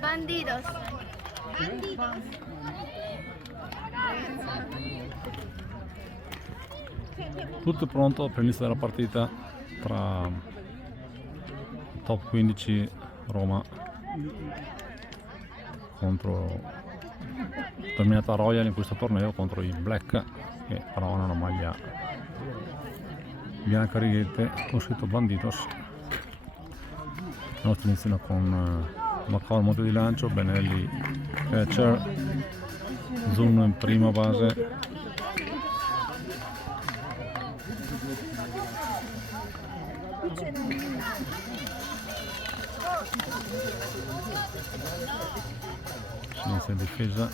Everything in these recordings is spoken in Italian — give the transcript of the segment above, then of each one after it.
Bandidos. Tutto pronto per l'inizio della partita tra top 15 Roma contro Terminata Royal in questo torneo contro i Black, che però hanno una maglia bianca a righette con scritto Bandidos. I nostri iniziano con Macao al monte di lancio, Benelli catcher, Zuno in prima base, si inizia in difesa,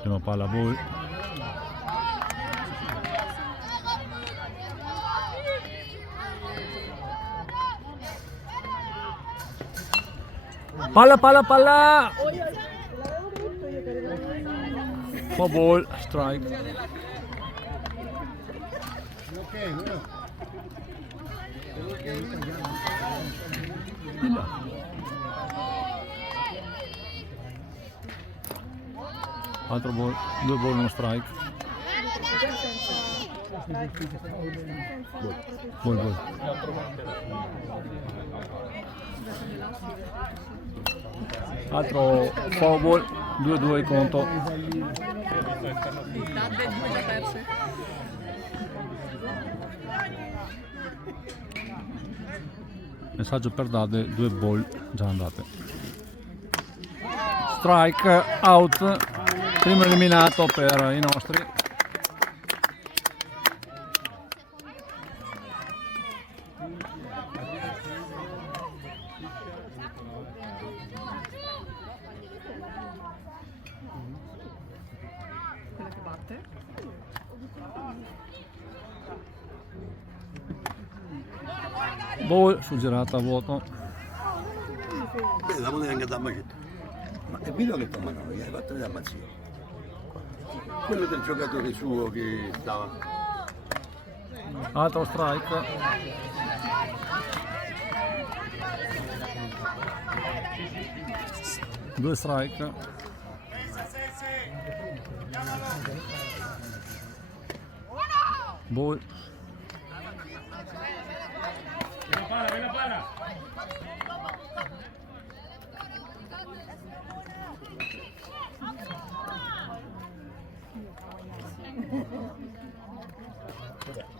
prima palla Bull, palla, for ball, strike. Altro ball, 2 ball, uno strike. Ball. Altro foul ball, 2-2 il conto. Messaggio per Dade, 2 ball già andate. Strike, out, primo eliminato per i nostri. Ball su girata a vuoto. Beh, la moneta anche da macchetta. Ma è vero che tua mano gli hai fatto vedere a zio? Quello del giocatore suo che stava. Altro strike. Due strike. Ball.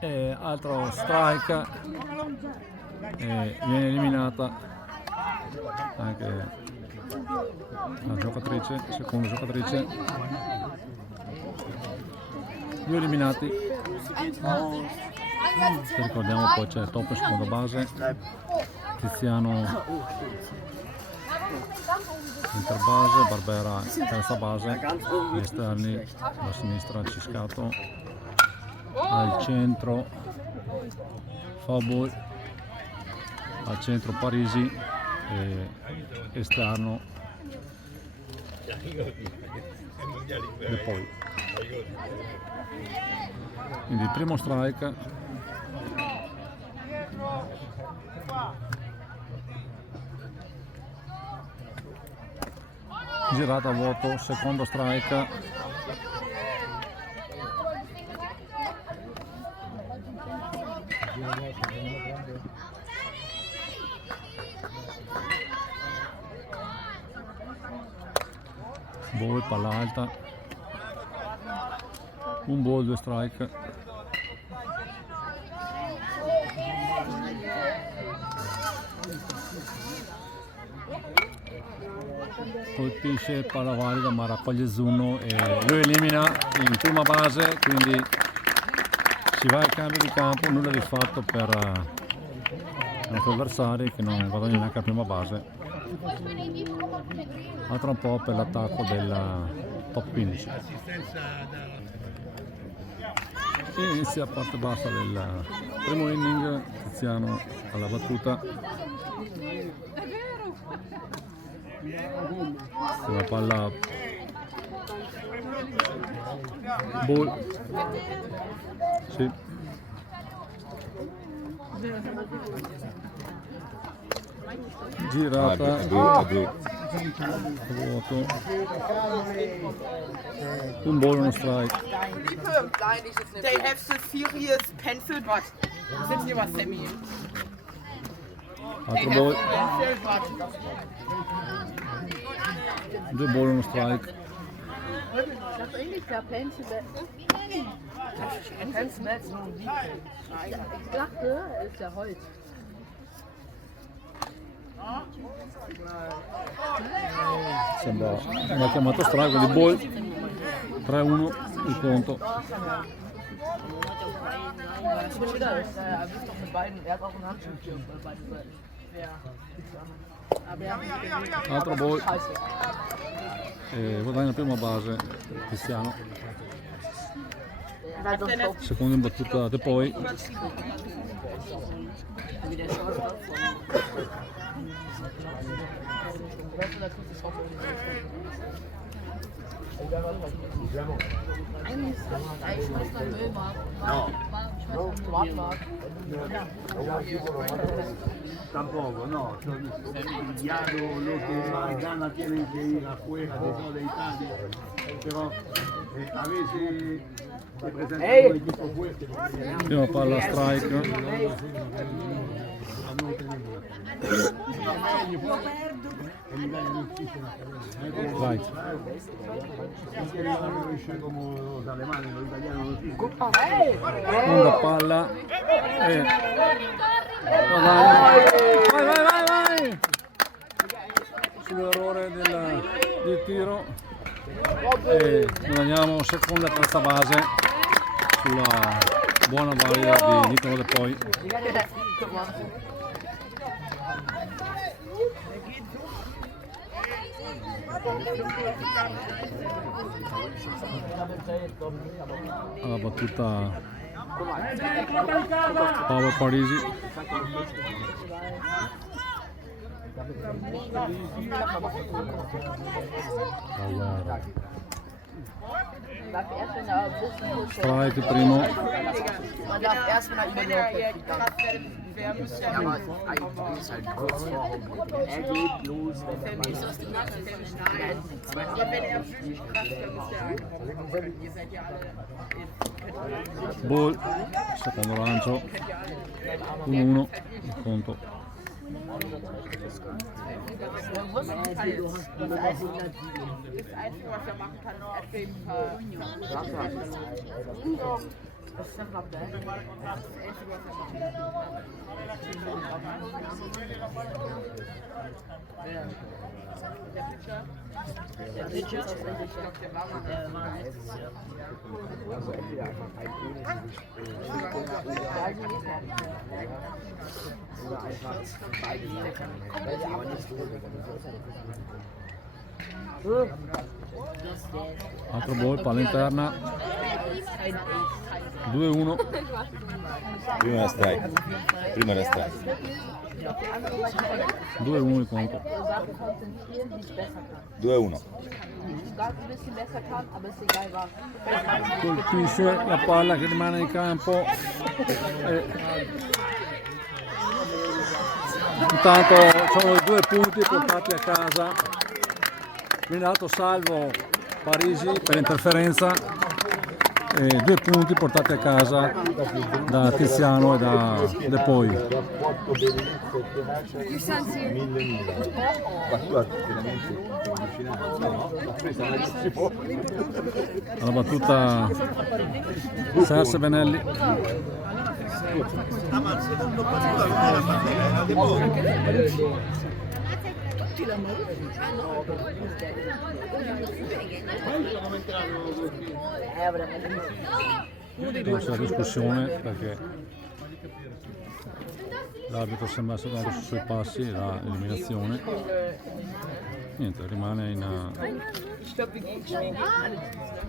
E altro strike, e viene eliminata anche la giocatrice, seconda giocatrice. 2 eliminati. Se ricordiamo poi c'è Top in seconda base, Tiziano interbase, Barbera terza base, gli esterni da sinistra Ciscato, al centro Fabol, al centro Parisi e esterno De Pol. Quindi il primo strike, girata a vuoto, secondo strike, ball, palla alta, un ball, 2 strike. Colpisce palla valida ma raccoglie Zuno e lo elimina in prima base, quindi si va al cambio di campo, nulla di fatto per i nostri avversari che non guadagnano neanche a prima base. Ma tra un po' per l'attacco della top 15. E inizia la parte bassa del primo inning, Tiziano alla battuta. La palla ball, sì. girata, Blu. vuoto, un ball, uno strike. They have the serious pencil butt. Sind hier was, Sammy? Altro ball, Pencil butt. 2 ball, uno strike. Dat is eigenlijk der Pencil. Ich dachte, es ist ja Holz. Sembra una chiamata strike di ball. 3-1 il conto. Altro ball. E guadagna prima base Cristiano. Secondo in battuta De Poi. Tampoco, no. Ya lo que más ganas tienen que ir afuera de toda Italia. Pero a veces se presenta un equipo fuerte. Prima palla strike. Right. Como los alemanes, los italianos, los Seconda palla. E guadagna. Vai! Sull'errore del tiro. E guadagniamo seconda e terza base sulla buona valida di Nicolo De Poi. Alla battuta Paolo Parisi. Strike il primo. Man darf erst mal überlaufen. Wer muss ja Eigentlich ist halt kurz vor Home. Er geht los, wenn er mal wenn er wirklich krass dann muss er ankommen. Ihr seid ja alle Ball, secondo lancio, 1-1 il conto. Das Einzige, was er machen kann, ist Äpfel ein paar. Das ist einfach Das Einzige, was er machen kann. Der Pitcher? Der Pitcher? Ich glaube, der war mal da. also entweder einfach ein oder einfach beide Seiten. Weil die aber nicht so. Altro ball, palla interna. 2-1. Prima era strike. 2-1 il conto. 2-1. ein bisschen besser kann, aber ist egal was. Colpisce la palla che rimane in campo. Intanto sono i 2 punti portati a casa. Viene dato salvo Parisi per interferenza. 2 punti portati a casa da Tiziano e da De Poi. Alla battuta Serse Benelli. C'è discussione perché l'arbitro sembra essere andato sui suoi passi, la eliminazione. Niente, rimane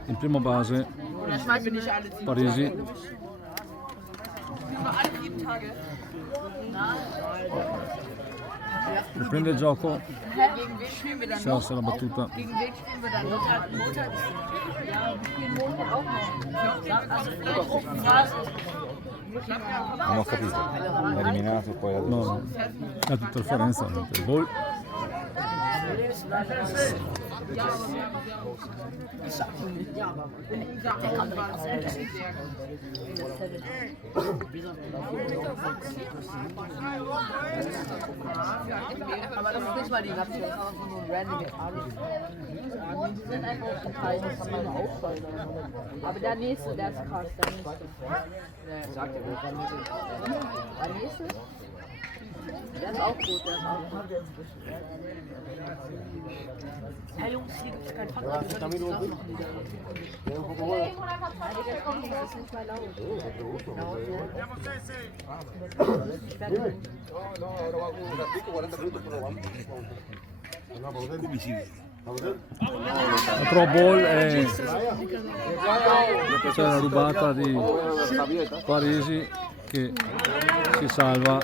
in prima base Parisi. Riprende il gioco, Gegen wen spielen wir dann noch? Serse la battuta. Gegen wen spielen wir dann noch? Montag ist Ja, wir spielen Montag auch noch. Also vielleicht Non ho capito. L'ha eliminato e poi No, no, è interferenza. Il gol. Aber das ist nicht mal die Nation, das ist einfach nur ein random Gitarre. Die sind einfach geteilt, das kann man auffallen. Aber der nächste, der ist krass, der nächste. Der nächste? Der ist auch gut, der ist auch gut. Hey Jungs, hier gibt's keinen Fakt, wir können das noch nicht. Das ist nicht mal laut. Altro gol e c'è la rubata di Parisi che si salva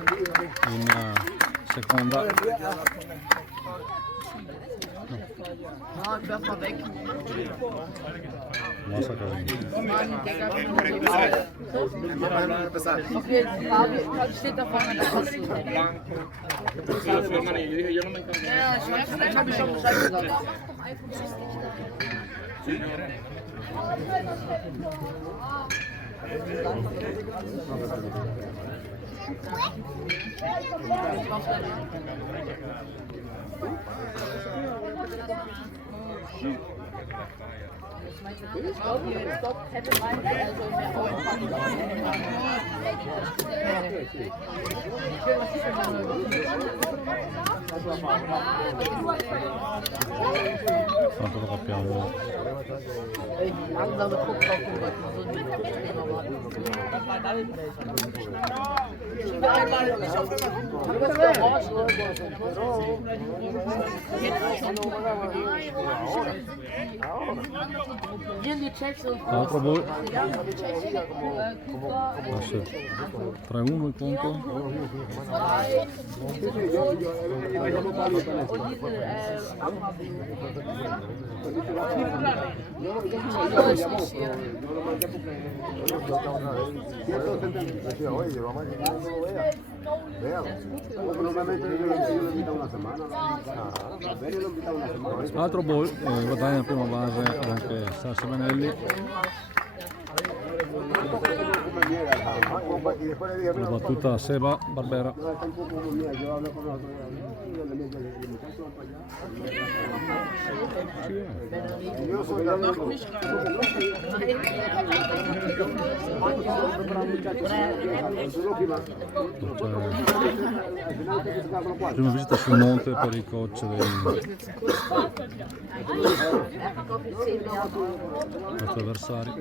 in seconda. Ja, ich werf mal weg. Massa Casini. Okay, Fabi, steht da vorne an der Kasse. Ja, ich hab schon Bescheid gesagt. Ich glaube, hier Stopp hätte man also mehr aufpassen. Tanto lo capiamo. Langsame Drucklocken, weil so Altro gol. 3-1 il conto. Altro gol, guadagna la prima base anche Sassi Vanelli. La battuta a Seba Barbera. Prima visita sul monte per il coach dei nostri avversari.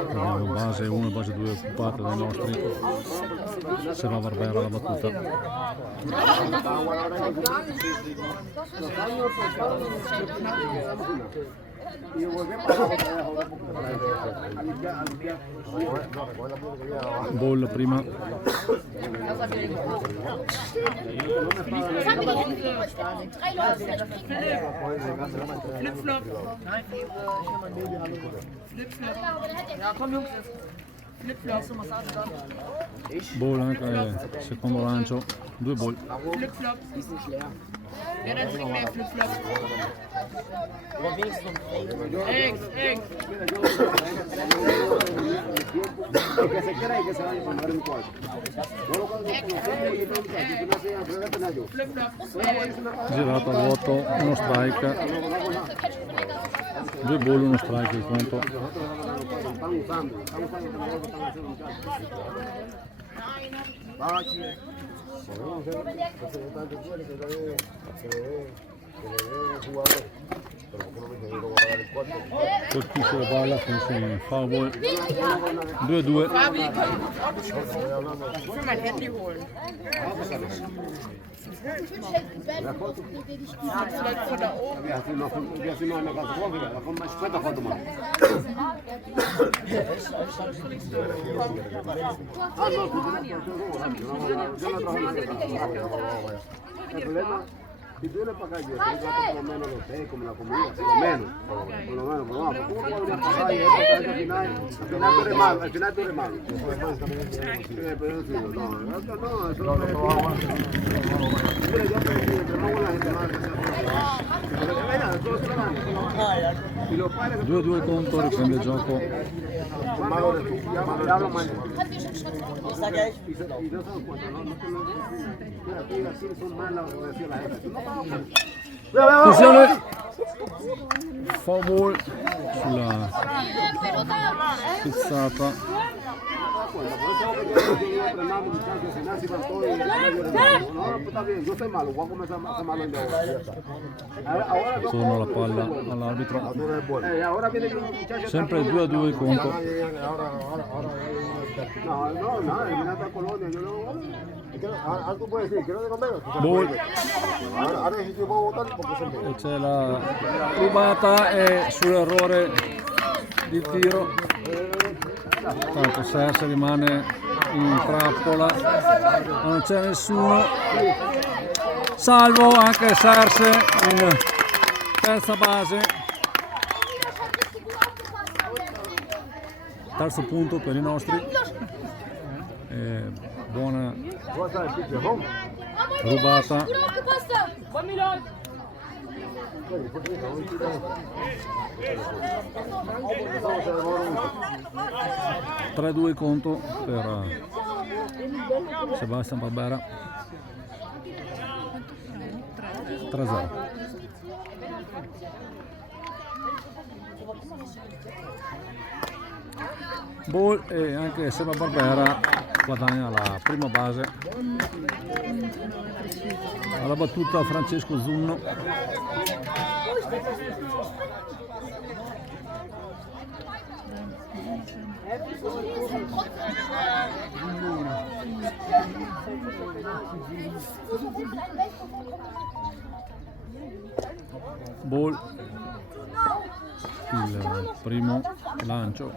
Abbiamo base 1 e base 2 occupate dai nostri. Seba Barbera la battuta. Ball prima. Flip-flop. Ja, komm Jungs, Flip-flop. Ball anche secondo lancio. 2 ball. Flip-flop. Ja, dann trinken wir Flip-flop. Ex, ex. Que se quiera y que se vaya a poner un cuadro. Girato a vuoto, uno strike. 2 ball, uno strike il conto. Colpisce la palla, finisce in foul ball. 2-2. Fabi, ich will mein Handy holen. Vielleicht von da oben. Si tú vienes para acá, yo te gasto por lo menos los té, como la comida, por lo menos. Por lo menos, pero vamos, ¿cómo tú vas a venir a pagar y eso al final tú eres malo, al final tú eres malo. Pero sí, no, eso no es todo. Mira, yo aprendí, entre más buena gente más. Pero de verdad, todo se lo dan. Y los padres que 2-2 conto, riprende il gioco. malo de tu, ya hablo mal. Y no se dan cuenta, no mira, aquí así son malas, lo decía la gente. No, Attenzione! Foul sulla pizzata. Yo soy malo, voy a comenzar a ser malo en Torna la palla all'arbitro. ahora viene el muchacho. Sempre 2-2 il conto. No, eliminate a Colonia, yo no. Ahora tú puedes decir que no te convengo. Ball. Ahora sí te puedo votar porque son E c'è la rubata e sull'errore di tiro. Tanto Serse rimane in trappola, non c'è nessuno, salvo anche Serse in terza base. Terzo punto per i nostri. Buona rubata. 3-2 conto per Sebastian Barbera. 3-0. Ball e anche Seba Barbera guadagna la prima base. Alla battuta Francesco Zunno. Ball, il primo lancio.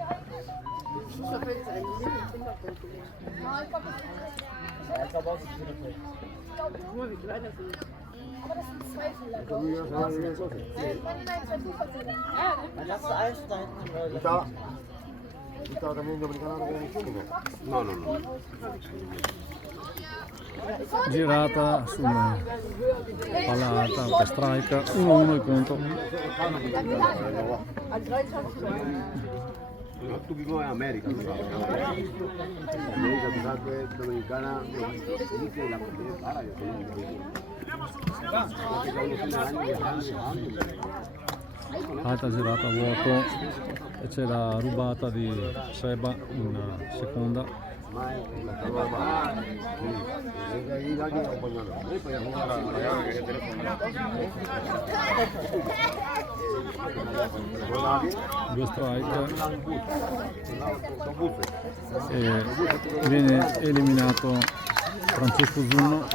¿Estaba también dominicano con el público? No. Girata su una palla alta per strike, 1-1 il conto. Tú vives en América, ¿no? América, tú sabes que es dominicana, y la comida para, yo Alta girata a vuoto e c'è la rubata di Seba in seconda. Due strike e viene eliminato Francesco Zunno.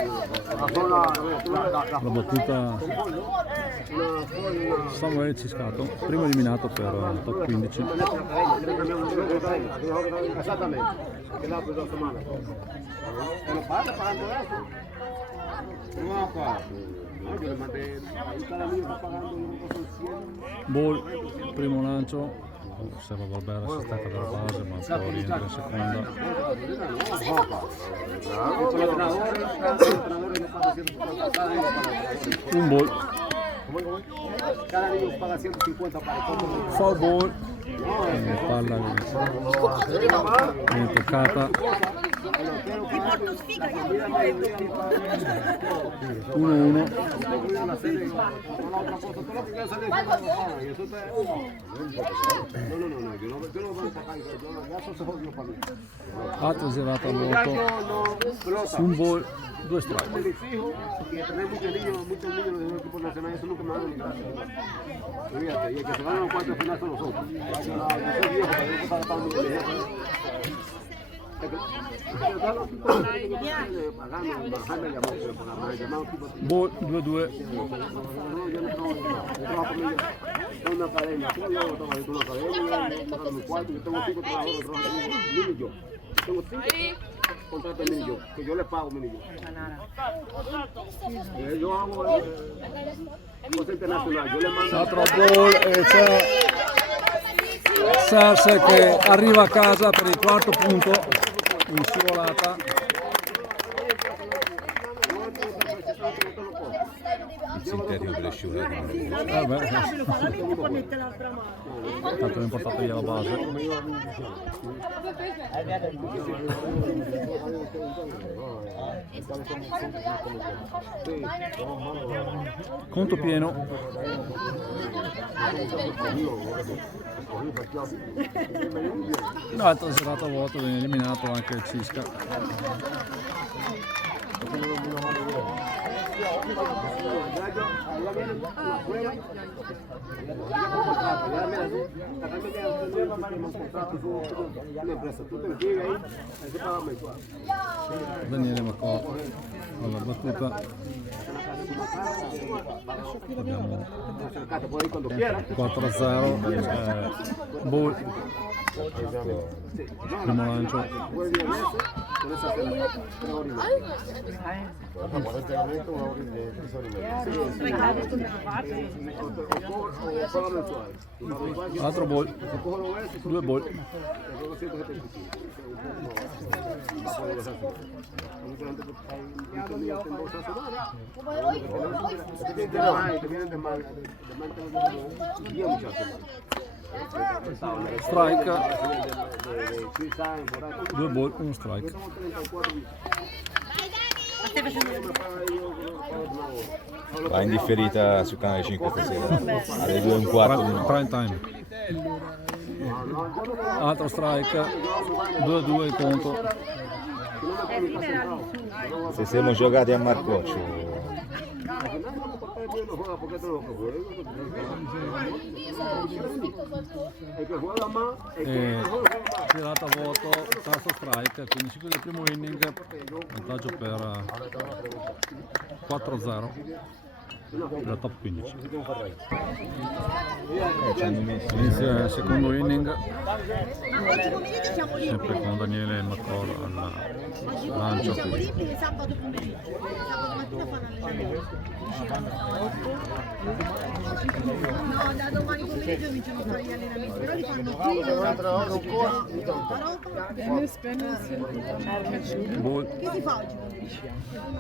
La battuta Samuele Ciscato, primo eliminato per top 15. Exactamente. Que la dos semanas. Pero para pagando eso. No, no, yo le mandé, ahí cada día va pagando un poco 100. Ball, primo lancio. Seba Barbera si stacca dalla base ma poi rientra in seconda. Un ball. Cada niño paga 150 para todo. Foul ball. Palla viene toccata. 1-1. Altra girata a vuoto. Un ball, due strike. Mis hijos, que tener muchos niños de un equipo nacional, eso nunca me dan ni gracia. Fíjate, y el que se gana los cuartos de final son nosotros. Yo soy viejo, pero yo para pagar mi colegio. Ball 2-2. Una academia, yo trabajo en una academia, yo tengo 5 trabajadores, yo tengo 5 contrato el niño, que yo le pago mi niño. Yo hago cosa internacional, yo le mando. L'altro gol e c'è Serse che arriva a casa per il quarto punto in scivolata. Il sintetico per le scivolate. Tanto mi è portato via la base. Conto pieno. L'altra serata a vuoto viene eliminato anche il Cisca. Daniele Macò alla battuta. Abbiamo 4-0. Bull. Primo lancio. Altro ball. 2 ball. Strike. 2 ball, 1 strike. Va in differita su Canale 5 stasera alle 2:15. Prime time. Altro strike. 2-2 il conto. Se siamo giocati a Marcoccio. Tirata a vuoto, terzo strike, quindi si chiude il primo inning, vantaggio per 4-0 per la top 15. Inizia il secondo inning, sempre con Daniele Macor al lancio. Siamo liberi sabato pomeriggio, sabato mattina fanno allenamenti. No, da domani pomeriggio cominciano a fare gli allenamenti, però li fanno qui. Che si fa oggi pomeriggio?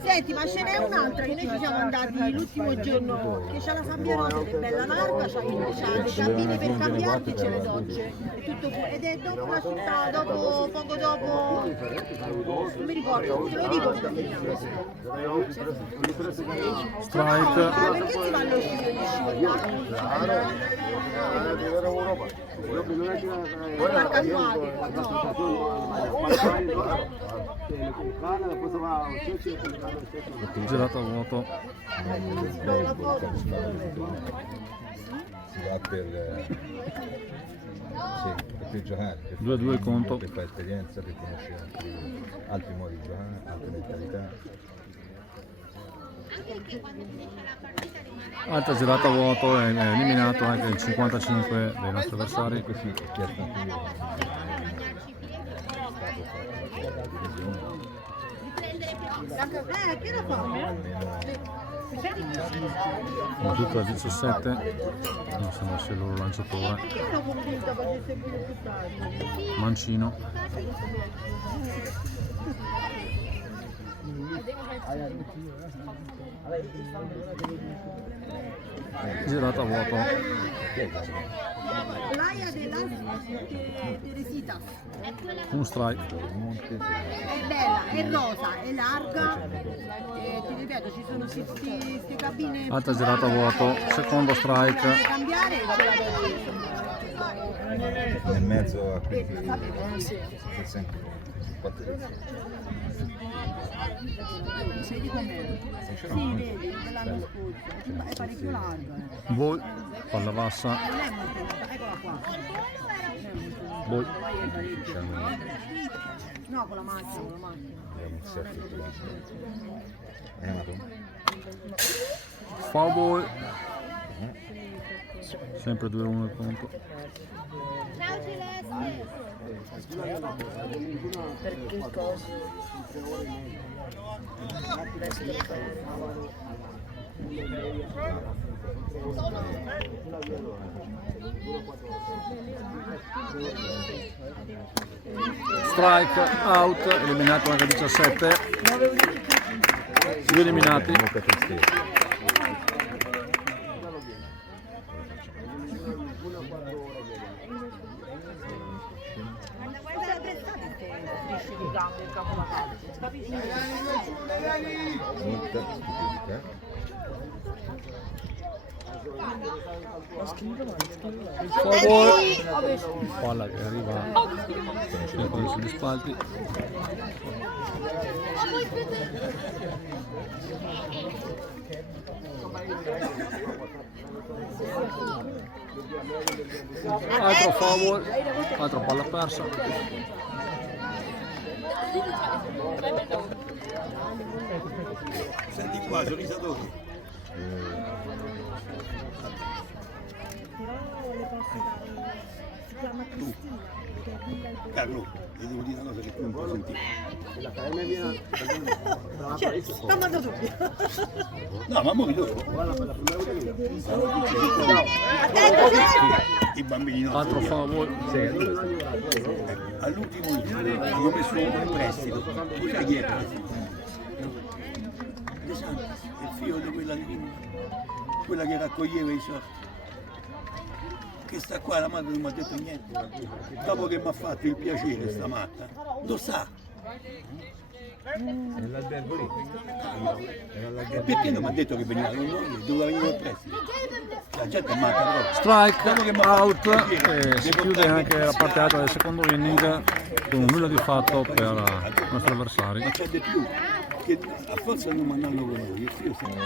Senti, ma ce n'è un'altra che noi ci siamo andati l'ultimo giorno, che c'ha la sabbia rosa ed è bella larga, c'ha le cabine per cambiarti, c'è le docce, è tutto ed è dopo la città, poco dopo, non mi ricordo, te lo dico. Strike. Perché si va allo Girato a vuoto. Si va per giocare, 2-2 il conto. per fare esperienza, per conoscere altri modi di giocare, altre mentalità. Altra girata a vuoto, è eliminato anche il 55 dei nostri avversari. Così ho chiesto anche io. che la fa? Sono tutti a 17, non sembra sia il loro lanciatore. Perché non ho convinto che fosse più tardi? Mancino. Girata a vuoto. Playa de las Teresitas. Un strike. È bella, è rosa, è larga. Ti ripeto, ci sono queste cabine. Altra girata a vuoto. Secondo strike. Per cambiare ce la Nel mezzo a quelli che sempre 4 Sei di com'è? Sì, vedi, dell'anno scorso. È parecchio larga. Ball, palla bassa. Non è molto larga, eccola qua. Ball. No, con la macchina, Foul ball. Sempre 2-1 il conto. Per il coso. Strike, out, eliminato anche 17. 2 eliminati. Comunque tristezza. Strisce di gambe, il capo da calcio. Capisci? Molta stupidità. Favore. Palla che arriva sugli spalti. Altro favore, altra palla persa. Senti qua, sorrisatori. Però le posso dare, si chiama Cristina, che è Villa il Carlo, ti devo dire una cosa che tu non puoi sentire. Stiamo andando subito. No, ma muovi dopo. I bambini no. Altro favore. All'ultimo io hanno messo un prestito. Tu sai chi è prestito? Il figlio di quella lì, quella che raccoglieva i soldi. Che sta qua, la madre non mi ha detto niente. Dopo che mi ha fatto il piacere sta matta, lo sa. Nell'albergo lì. E perché non mi ha detto che veniva con noi? Doveva venire il prestito. La gente è matta però. Strike, out, e si chiude anche la parte alta del secondo inning con nulla di fatto per i nostri avversari. Ma c'è di più, che a forza non mandano con noi. Io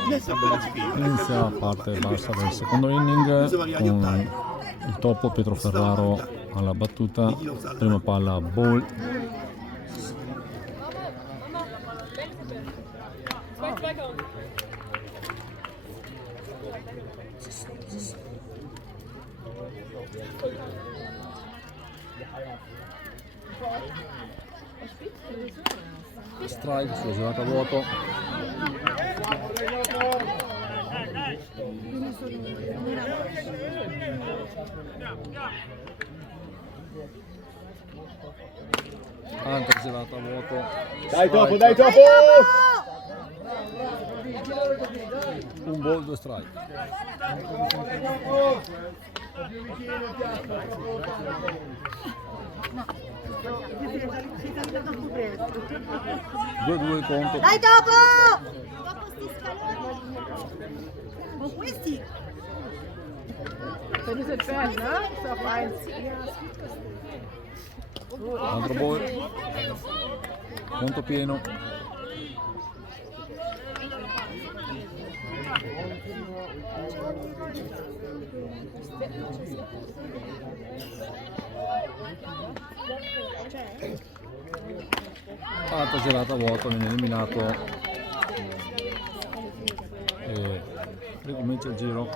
adesso la spiego. Inizia la parte bassa del secondo inning con il topo Pietro Ferraro alla battuta, prima palla ball. Strike sulla giocata a vuoto. Altra girata a vuoto. Dai topo, Strike. dai topo! Un ball, 2 strike. Due il conto. Dai dopo! Dopo sti scaloni. Con questi? Wenn es nicht fern, ne? Ist auf 1. Altro ball. Conto pieno. Altra girata a vuoto, viene eliminato e ricomincia il giro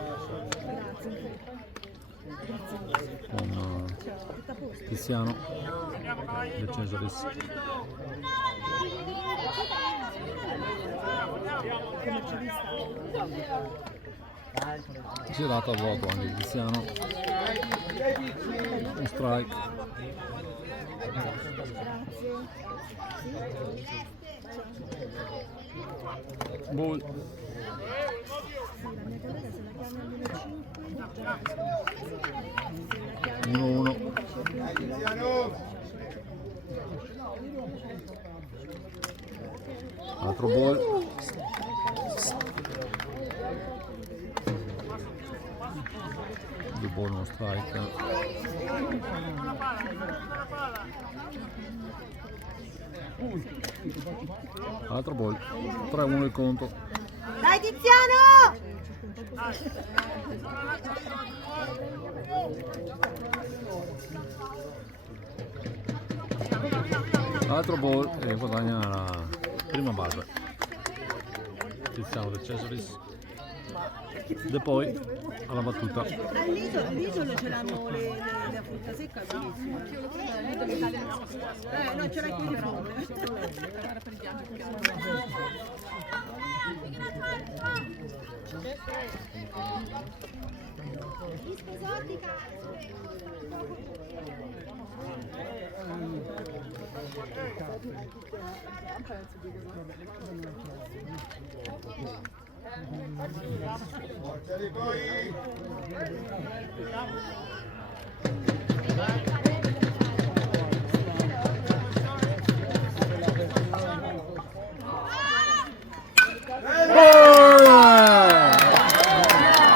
con Tiziano del Cesaris. Girata a vuoto anche di Tiziano, un strike. Ball. Uno. Altro ball. Due ball, uno strike. Altro ball. 3-1 il conto. Dai Tiziano! Altro ball e guadagna la prima base. Tiziano del Cesaris. E poi alla battuta. All'isola ce l'hanno la frutta secca, bellissima. No, ce l'hai qui di fronte.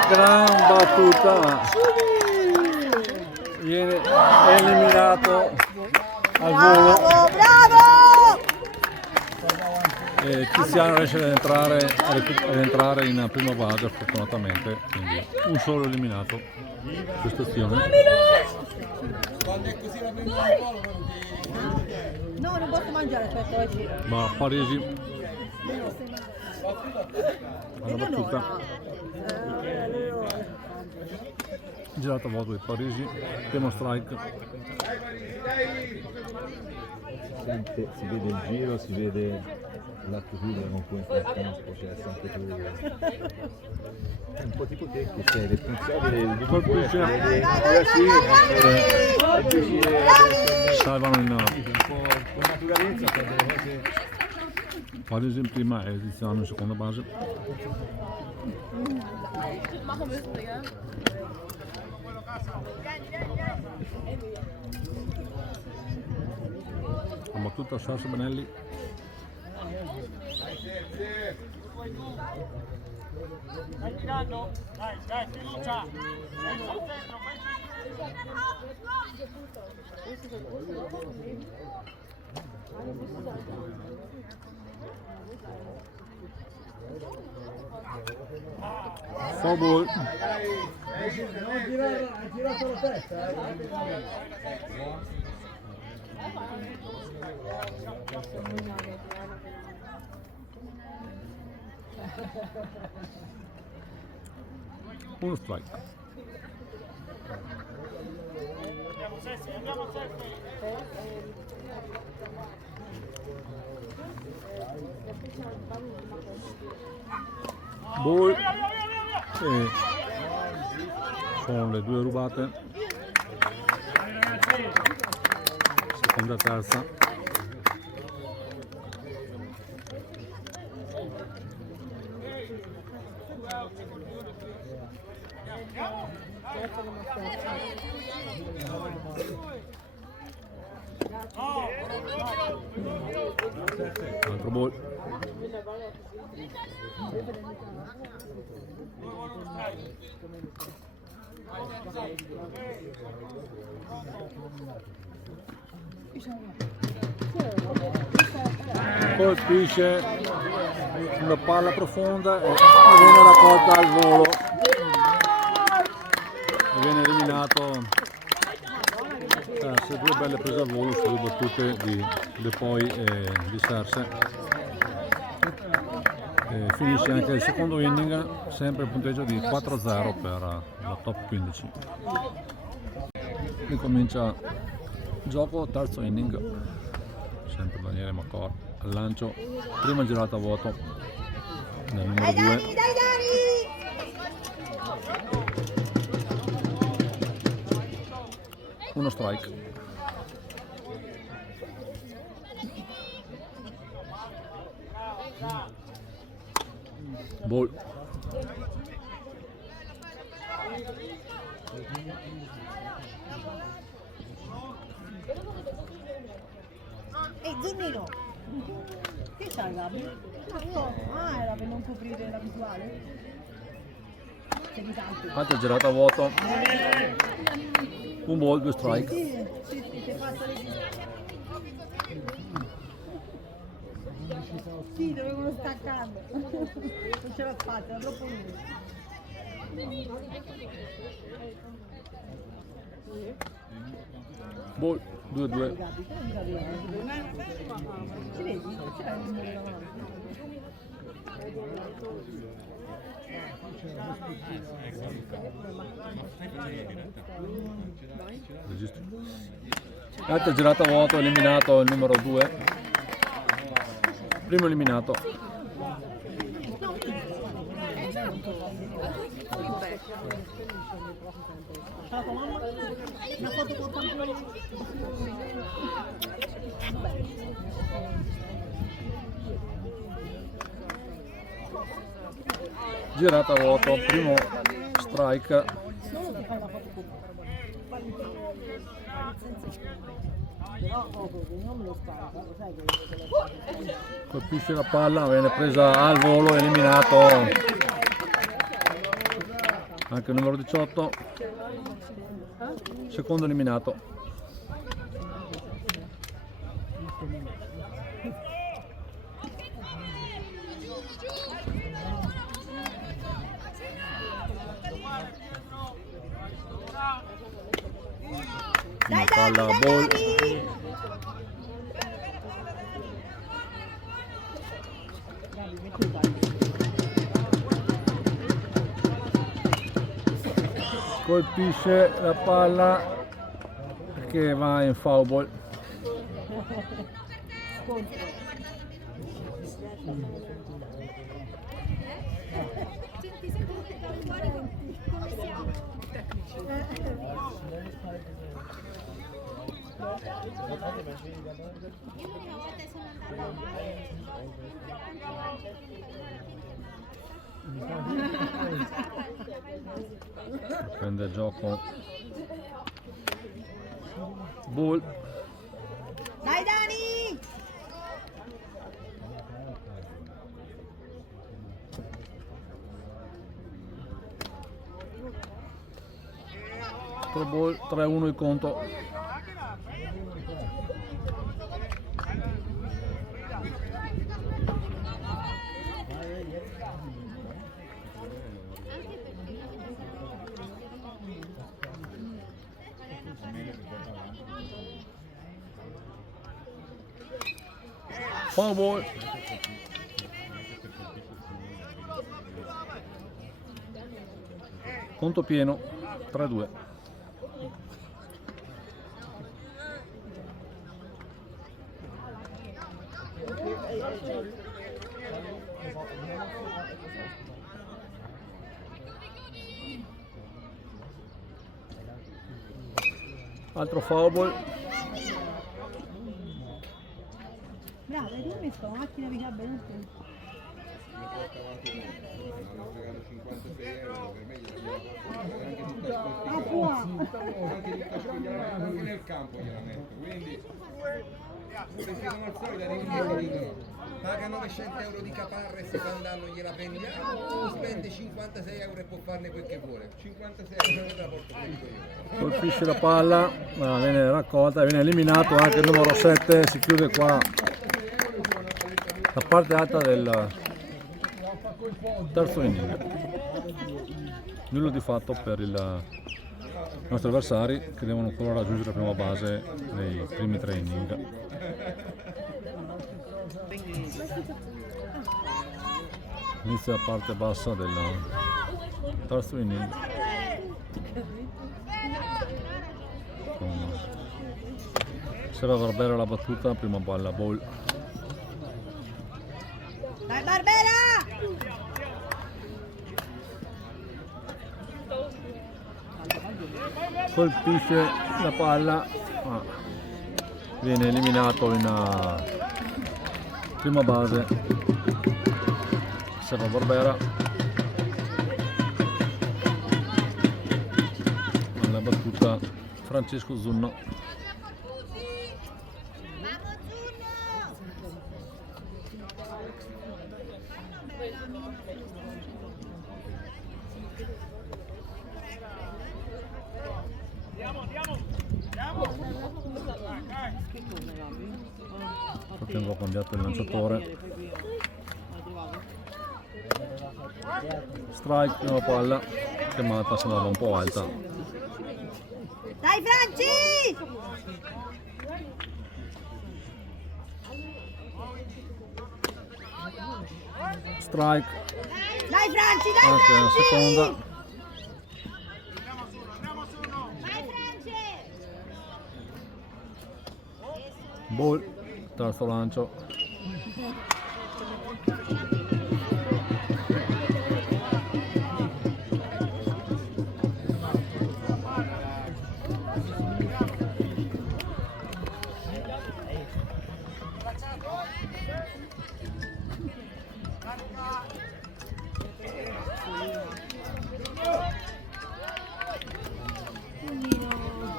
Gran battuta, viene eliminato al volo. E Tiziano riesce ad entrare in prima base fortunatamente, quindi un solo eliminato questa azione. No, non posso mangiare, aspetta, oggi. Ma Parisi alla battuta, girata a vuoto di Parisi, primo strike. Si vede il giro, si vede l'attitudine con cui entra in campo, cioè sempre più... È un po' tipo te che sei responsabile di Colpisce, salvano in con naturalezza per delle cose. Parisi in prima e Tiziano in seconda base. La battuta Sarso Benelli. Stai tirando, dai, fiducia. Foul ball. Uno strike. Andiamo Sessi. Ball. E sono le due rubate. Seconda e terza. Altro ball. Colpisce una palla profonda e viene raccolta al volo e viene eliminato. Se due belle prese al volo sulle battute di De Poi e di Serse. Finisce anche il secondo inning, sempre il punteggio di 4-0 per la top 15. Ricomincia il gioco, terzo inning, sempre Daniele Macor al lancio, prima girata a vuoto nel numero 2. Uno strike. Ball. Ehi, Zennino! Che c'hai, Gabi? Ah, era per non coprire la visuale? Sei di tanto. Altra girata a vuoto. Un ball, due strike. Sì, ti fatto le... Sì, dovevano staccando. Non c'era spazio, era troppo lungo. Ball, 2-2. Ci vedi? C'era il numero davanti. Altra girata a vuoto, eliminato il numero 2. Primo eliminato. Una foto con pantaloni. Girata a vuoto, primo strike. Colpisce la palla, viene presa al volo, eliminato anche il numero 18, secondo eliminato. Una palla a ball. Colpisce la palla che va in foul ball. Prende il gioco ball. Dai Dani! Ball, 3-1 il conto. Foul ball. Conto pieno, 3-2. Altro foul ball. Bravo, hai tu messo la macchina di cabello? Anche nel campo gliela metto, quindi se siamo al solito arrivano e dicono paga 900 euro di caparra e se fa un danno gliela prendiamo, spende 56 euro e può farne quel che vuole, 56 euro la porto io. Colpisce la palla, ma viene raccolta, viene eliminato anche il numero 7, si chiude qua la parte alta del terzo inning. Nulla di fatto per i nostri avversari che devono ancora raggiungere la prima base nei primi 3 inning. Inizia la parte bassa del terzo inning. Sera Barbera la battuta, prima palla ball. Dai Barbera! Colpisce la palla, ma viene eliminato in prima base. Sera Barbera. Alla battuta Francesco Zunno. Frattempo ha cambiato il lanciatore. Strike, prima palla, chiamata, se andava un po' alta. Dai Franci! strike. Dai Franci, dai Ok, la Franci! seconda. Vai Franci! Ball, terzo lancio.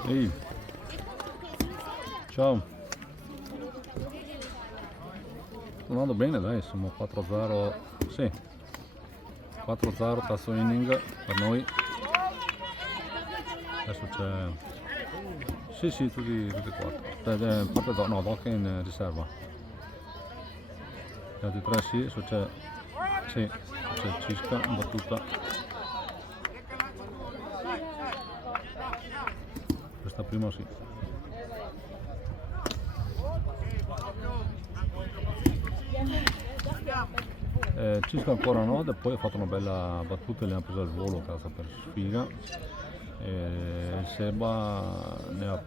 Ehi. Ciao. Sto andando bene, dai, siamo 4-0, sì, 4-0 terzo inning per noi. Adesso c'è, sì, tutti e quattro, parte no, Doc è in riserva, gli altri tre sì, adesso c'è, sì, c'è Cisca in battuta, questa prima sì. Cisco ancora no, e poi ha fatto una bella battuta e le ha preso al volo, cazzo, per sfiga. E Seba ne ha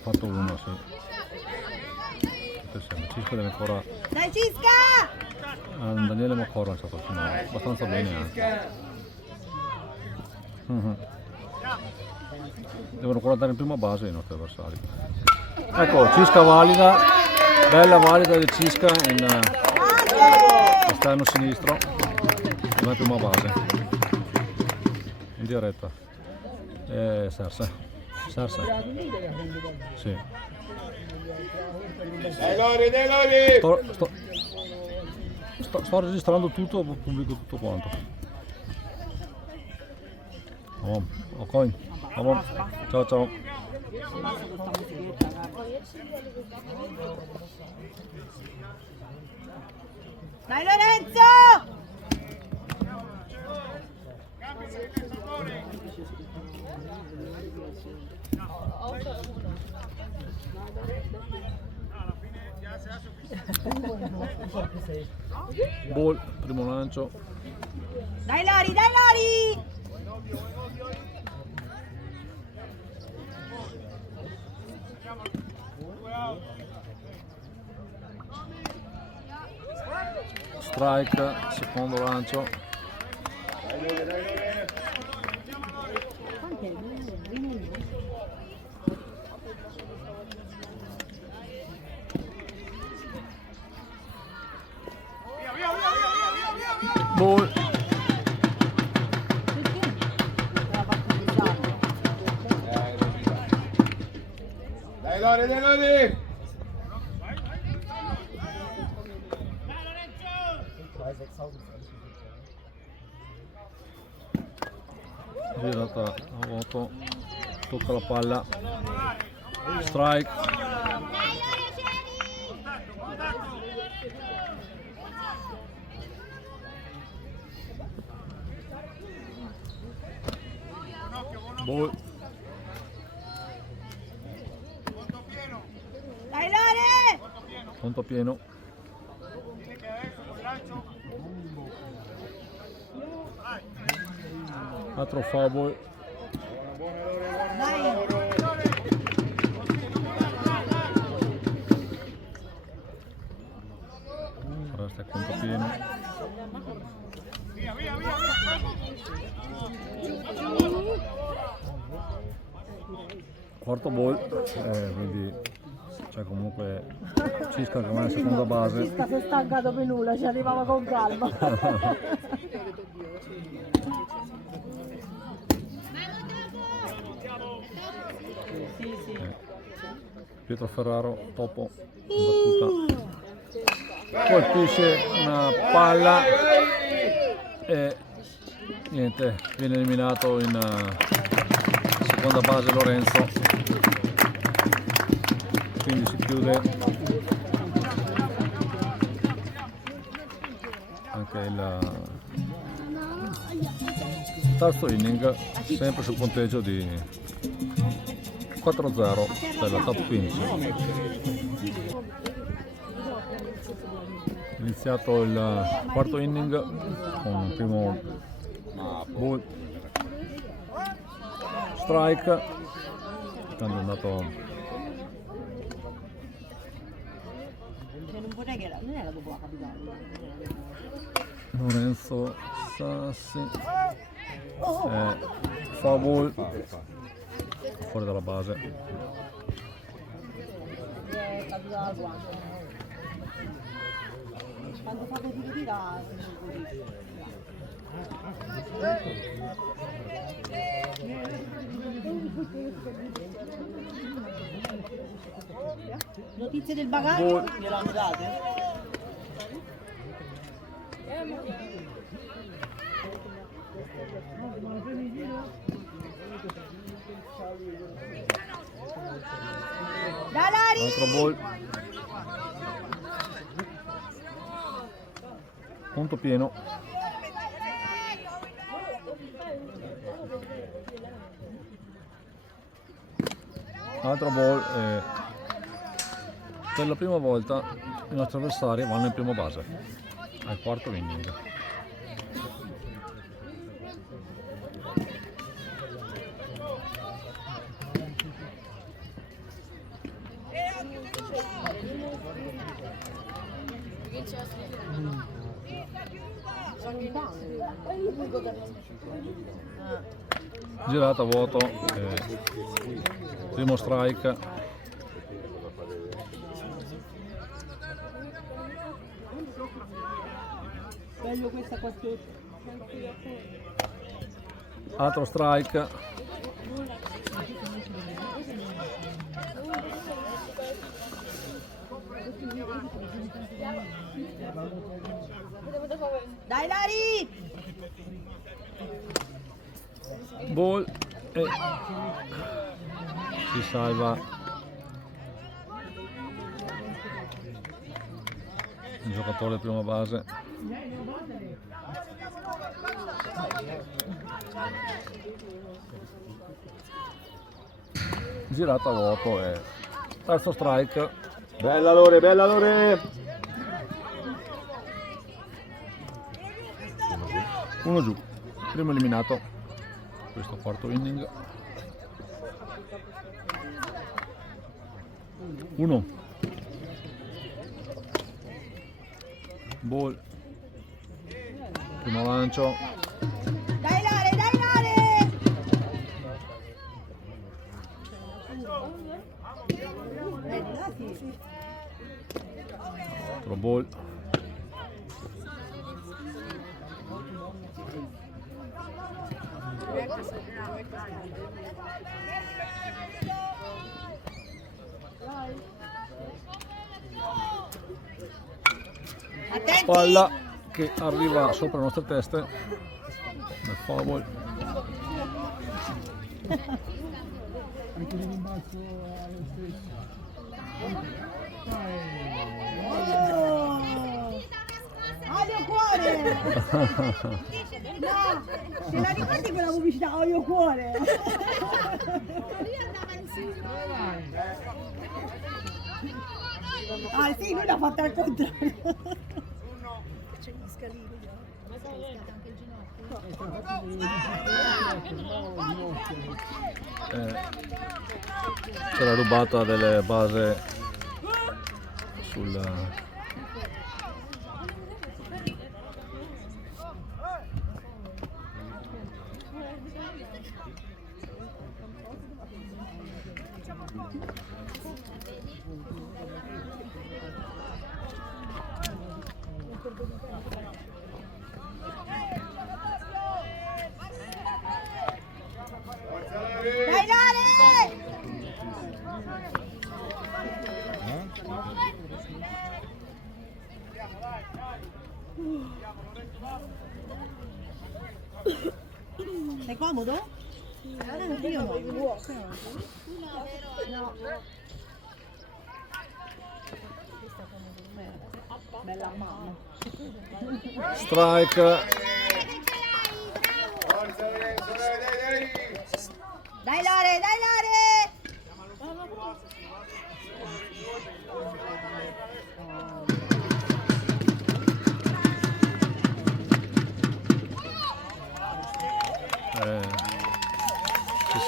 fatto una, sì. Cisco deve ancora. Dai Cisca! Daniele Maccorra è stato al finale, abbastanza bene anche. Devono ancora andare in prima base i nostri avversari. Ecco, Cisca valida, bella valida di Cisca in esterno sinistro, in prima base, in diretta. Serse. Sì. Dai Lori! Sto registrando tutto, pubblico tutto quanto. Ok, ciao. Dai Lorenzo! Ball, primo lancio. Dai Lori, dai Lori! Strike, secondo lancio. Ball. Dai Lori! Girata a vuoto, tocca la palla, strike. Ball. Dai Lore! Conto pieno. Altro foul. Dai! Resta conto pieno. Quarto ball, quindi cioè comunque Cisca che va in seconda base. Cisca si è stancato per nulla, ci arrivava con calma. Pietro Ferraro, topo, battuta, colpisce una palla e niente, viene eliminato in seconda base Lorenzo, quindi si chiude anche il terzo inning, sempre sul punteggio di 4-0 per la top 15. Iniziato il quarto inning con il primo ball strike, tanto è andato non vorrei che non era dopo la capitale. Lorenzo Sassi, foul ball fuori dalla base. Quando fa così tira notizie del bagaglio gliel'hanno date? Dalari! Altro ball. Punto pieno. Altro ball e per la prima volta i nostri avversari vanno in prima base al quarto inning. Girata a vuoto, primo strike. Meglio questa qua sotto. Altro strike. Dai Lari! Ball e si salva il giocatore di prima base. Girata a vuoto e terzo strike. Bella Lore, bella Lore! Uno giù, primo eliminato questo quarto inning. 1 ball, primo lancio, Dai Lare, dai Lare! altro ball, Attenti! palla che arriva sopra le nostre teste nel foul ball. Olio cuore! No! Te la ricordi quella pubblicità olio cuore? Ah sì, lui l'ha fatta al contrario. C'è gli scalini. C'è la rubata delle base sul Dai Lare! Sei comodo? Io no. No. Bella mamma. strike. Dai Lare, dai Lare!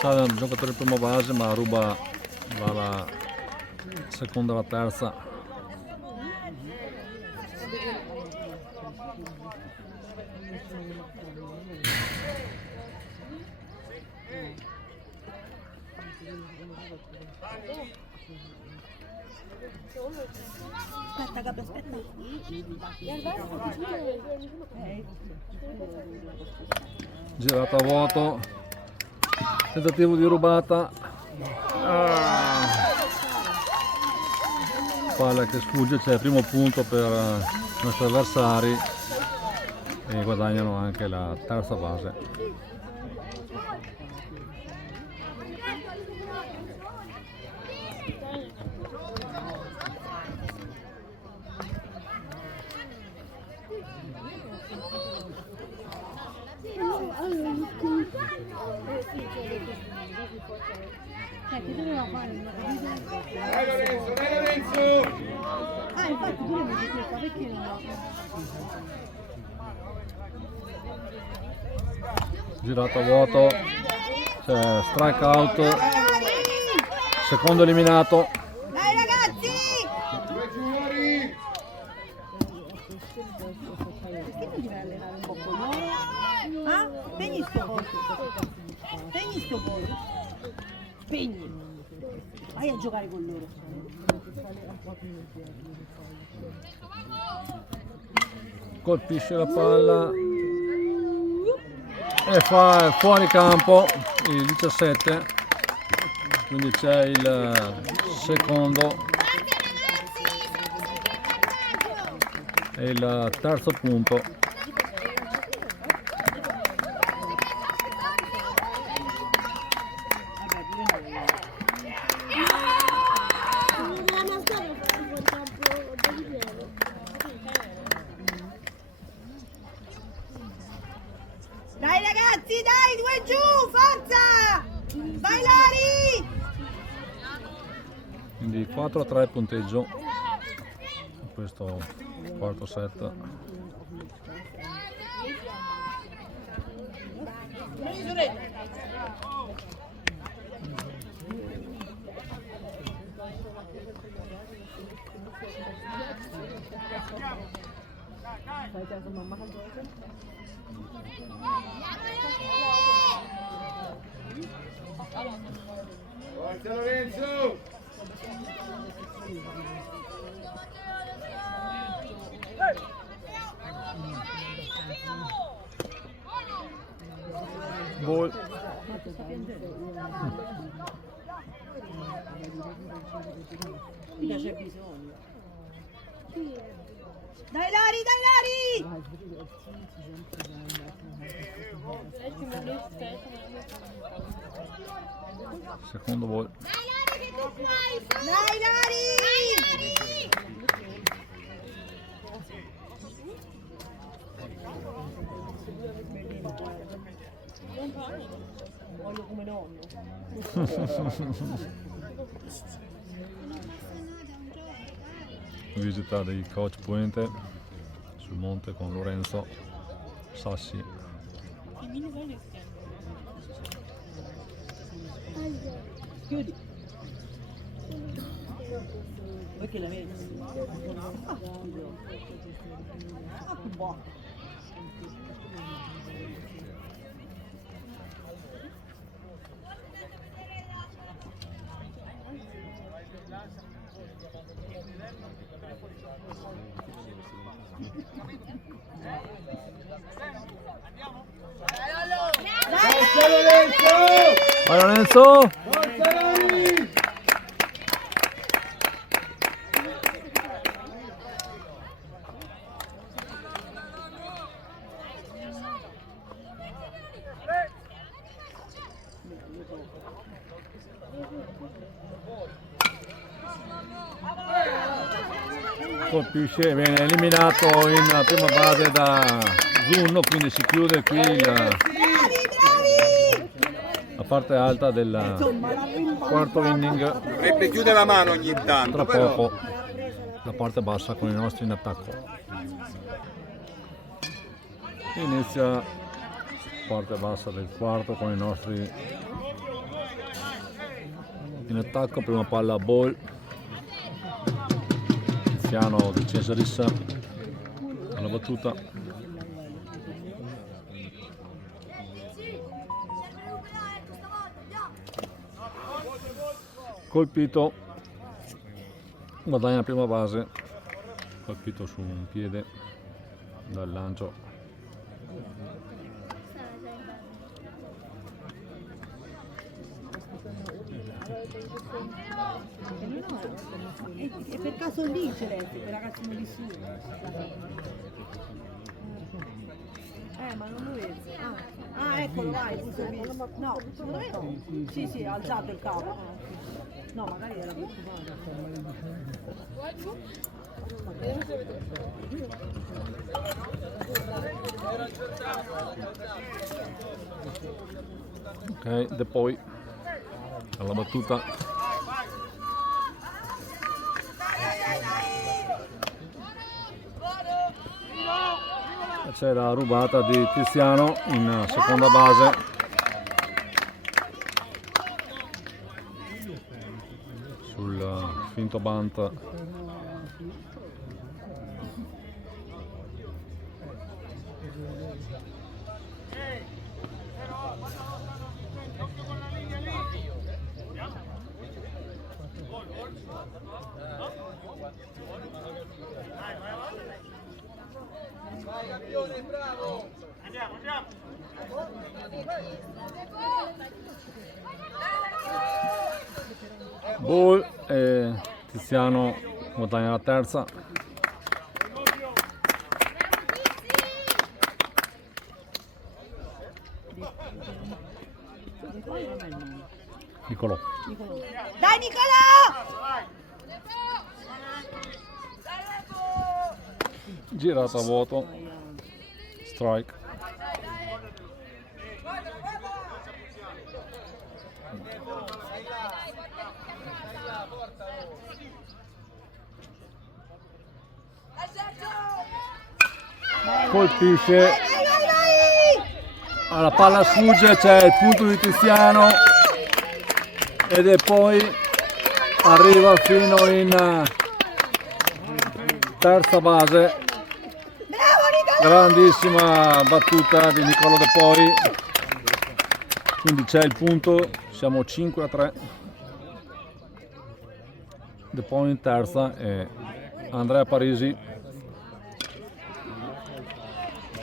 sa un giocatore prima base ma ruba dalla seconda alla terza. Aspetta, Gabri, aspetta. Girata a vuoto, tentativo di rubata, palla che sfugge, c'è il primo punto per i nostri avversari e guadagnano anche la terza base. Dai Lorenzo, dai Lorenzo! Ah, infatti pure mi dico qua, perché no? Girata a vuoto, c'è strike out, secondo eliminato. Dai ragazzi! Due fuori! Perché non devi allenare un po' con loro? Ah? Spegni sto coso. Spegni sto coso. Spegni. Vai a giocare con loro. Colpisce la palla e fa fuori campo il 17, quindi c'è il secondo e il terzo punto. Dai ragazzi, dai, due giù, forza! Vai Lari! Quindi 4-3 punteggio in questo quarto set. Forza Lorenzo! Ball. Mica c'è bisogno. Dai Lari, dai Lari! Secondo ball. Dai Lari! Voglio come nonno. Visita dei coach Puente sul monte con Lorenzo Sassi. Chiudi. Vuoi che la vedi? Ah, buono. Forza Lorenzo! Vai Lorenzo! Forza Lari! Colpisce, viene eliminato in prima base da Zunno, quindi si chiude qui la parte alta del quarto inning. Dovrebbe chiudere la mano ogni tanto, Tra però. poco la parte bassa con i nostri in attacco. Inizia la parte bassa del quarto con i nostri in attacco, prima palla ball, Tiziano di Cesaris alla battuta, colpito, guadagna la prima base, colpito su un piede dal lancio. E per caso lì ce l'hai, quel ragazzino di su. Ma non lo vedo. Ah, eccolo, vai, no, secondo me no. Sì, sì, ha alzato il capo. No, magari era preoccupato. Ok, De Poi alla battuta. C'è la rubata di Tiziano in seconda base. Sul finto bunt. Vai campione, bravo! Andiamo, andiamo! Ball e Tiziano guadagna la terza. Nicolò. Dai Nicolò! Girata a vuoto. Strike. Colpisce. La palla sfugge, c'è il punto di Tiziano ed è poi arriva fino in terza base. Grandissima battuta di Nicolò De Poi, quindi c'è il punto, siamo 5-3. De Poi in terza e Andrea Parisi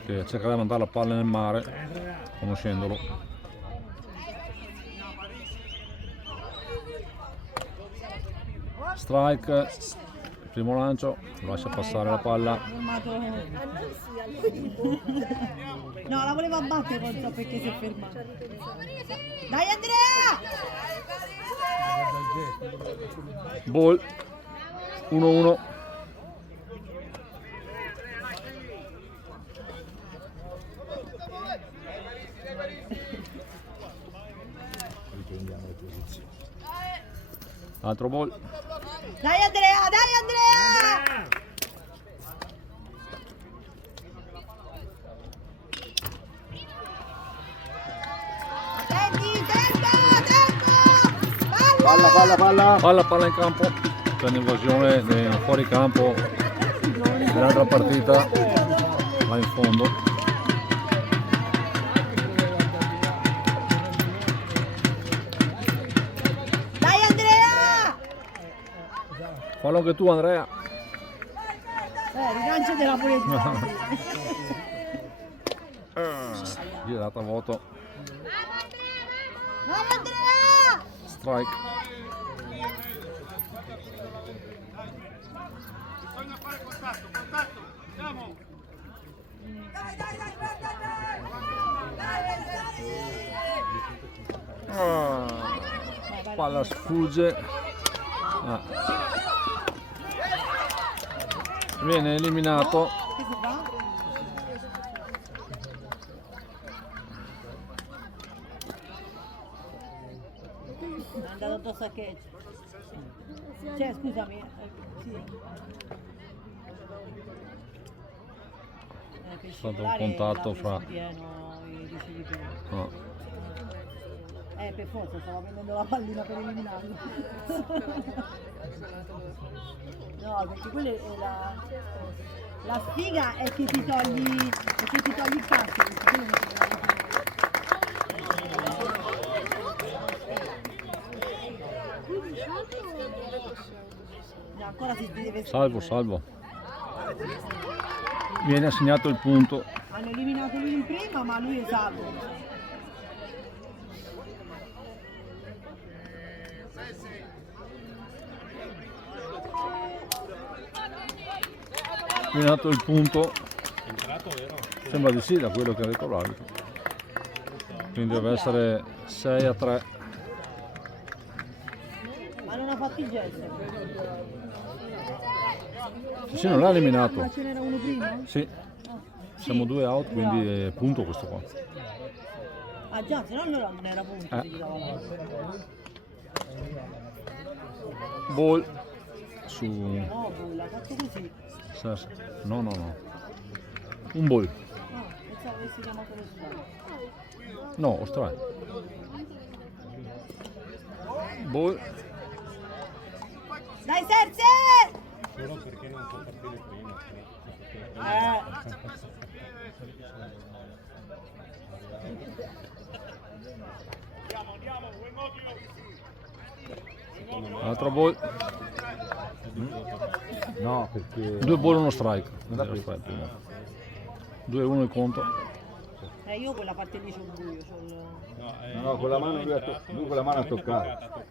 che cercherà di mandare la palla nel mare, conoscendolo. Strike, primo lancio, lascia passare la palla. No, la voleva battere, non so perché si è fermato. Dai Andrea! Ball 1-1. Altro ball. Dai Andrea, dai Andrea! Attenti, tempo! Palla in campo per l'invasione fuori campo dell'altra partita, là in fondo. Dai Andrea! Fallo anche tu Andrea. Rilancio della polizia. Girata a vuoto. Dai Andrea! Strike. Bisogna fare contatto, contatto! Andiamo! Palla sfugge. Viene eliminato. È andato addosso a Cage. Cioè, scusami. Sì. È stato un contatto fra. Per forza, stava prendendo la pallina per eliminarlo. No, perché quella è la sfiga è che ti togli il cazzo. No, ancora si deve... Salvo. Viene assegnato il punto. Hanno eliminato lui in prima, ma lui è salvo. Viene dato il punto. Sembra di sì, da quello che ha detto l'arbitro. Quindi deve essere 6-3. Ma non ha fatto il gesto. Sì, non l'ha eliminato. Ma ce n'era uno prima? Sì. Siamo 2 out, quindi è punto questo qua. Ah già, se no allora non era punto, si tirava l'altro. Ball su... No, l'ha fatto così. No. Un ball. Ah, pensavo avessi chiamato lo strano. No, strike. Ball. Dai Serse! Solo perché non può partire prima. Altro ball. No, perché... 2 ball, uno strike. Non ha preso. 2-1 il conto. Io quella parte lì c'ho un buio, c'ho il... No, con la mano lui con la mano ha toccato.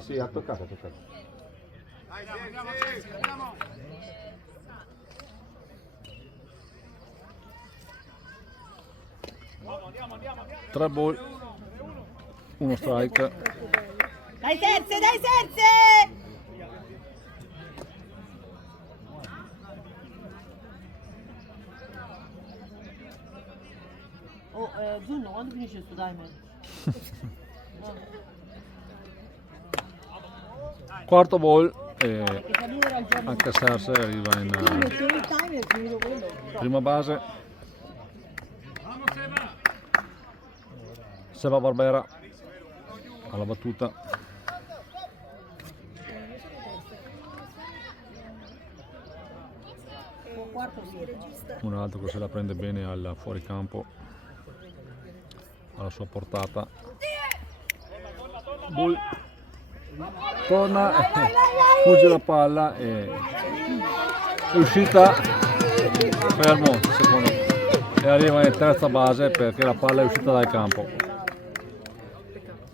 Sì, ha toccato. Andiamo. 3 ball, 1 strike. Dai Serse! Oh, Giunno, quando finisce questo timer? Quarto ball e Perché se lui era il giorno anche Serse arriva in mettevi il timer e finito quello. prima base. Seba Barbera alla battuta. Quarto sì. Un altro che se la prende bene al fuoricampo, alla sua portata. Bull torna, fugge la palla e è uscita, fermo secondo, e arriva in terza base perché la palla è uscita dal campo.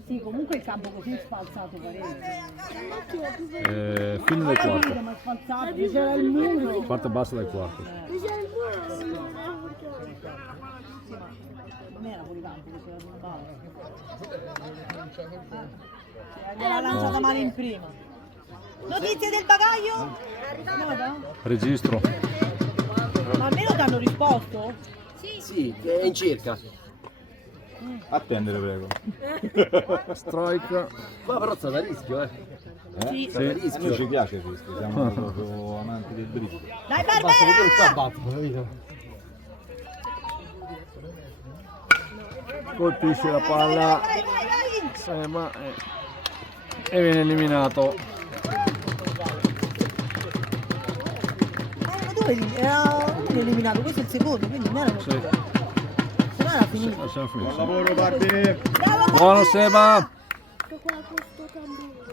Sì, comunque il campo così è spalzato parecchio. Fine del quarto, Ma è spalzato, c'era il muro. parte bassa del quarto. Non era fuori campo, che c'era una palla. Gliela lanciata male in prima. Notizie del bagaglio? Arrivata? Registro. Ma almeno ti hanno risposto? Sì, è in circa. Attendere, prego. Strike. Ma però sta da rischio, Sì. A noi ci piace il rischio, siamo proprio amanti del dribbling. Dai Barbera! Colpisce la palla, Sema e viene eliminato. Ma dove era eliminato? Questo è il secondo, quindi non era Sì. se no era finito. Siamo finiti. Buon lavoro, Barbi! Buono Seba.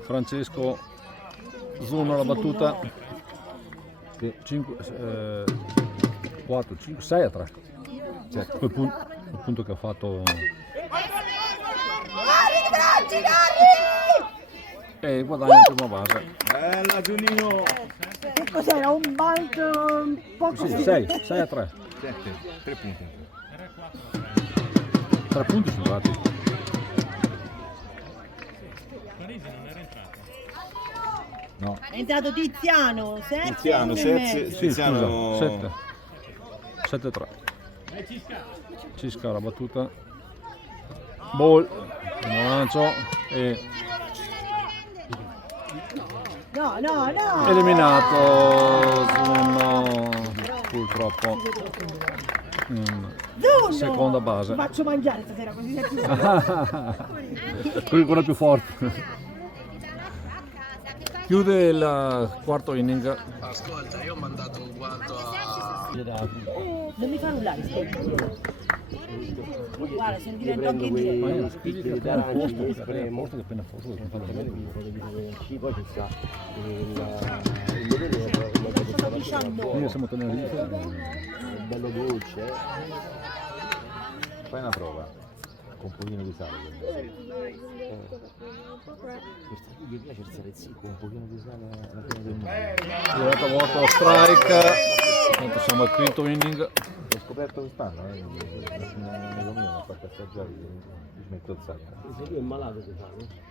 Francesco Zunno la battuta. 5, 4, 5, 6-3. Certo. Quel punto che ha fatto. E guadagna la prima base. Bella Giunnino! Che cos'era? Un bank un po' Sì, così? 6 a 3. 3 punti. 3 punti sono dati. No. È entrato Tiziano, Tiziano, Serse. Sì, Tiziano... scusa, 7-3. Cisca la battuta. Ball, un lancio e No, no! eliminato Zunno, purtroppo. seconda base. Faccio mangiare stasera così sei più Quello più forte. Chiude il quarto inning. Ascolta, io ho mandato un guanto a... Non mi fa nulla, guarda, se divento anche in Io siamo Tenerife. Bello dolce. Fai una prova con un pochino di sale. Gli piace il sale con un pochino di sale alla fine del mare. Girata vuoto, strike. Tanto siamo al quinto inning. L'ho scoperto quest'anno, un amico mio mi ha fatto assaggiare, mi metto il sale. Se lui è malato si fa, no?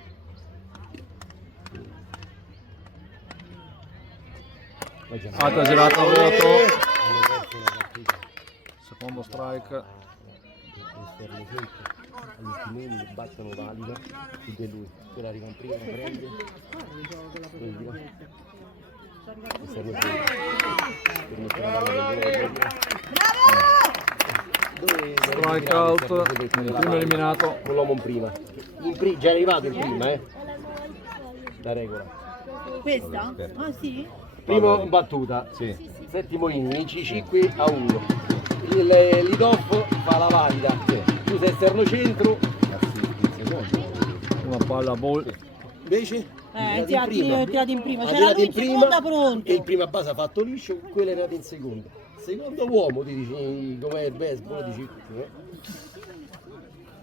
Altra girata a vuoto. Secondo strike. Gli ultimi battono valido più di lui, quello arriva in prima, prende, Strike out, il primo eliminato. con l'uomo in prima. Già è arrivato in prima, la regola. Questa? Ah sì? Primo battuta, Sì. settimo inning, vinci 5-1. L'Idoff fa la valida, tu sei esterno centro, Una palla a ball. invece Tirati in prima, ha c'era tirato lui in in prima seconda pronto. e il prima base ha fatto liscio, quello è andato in seconda. Secondo uomo ti dici com'è il baseball, dici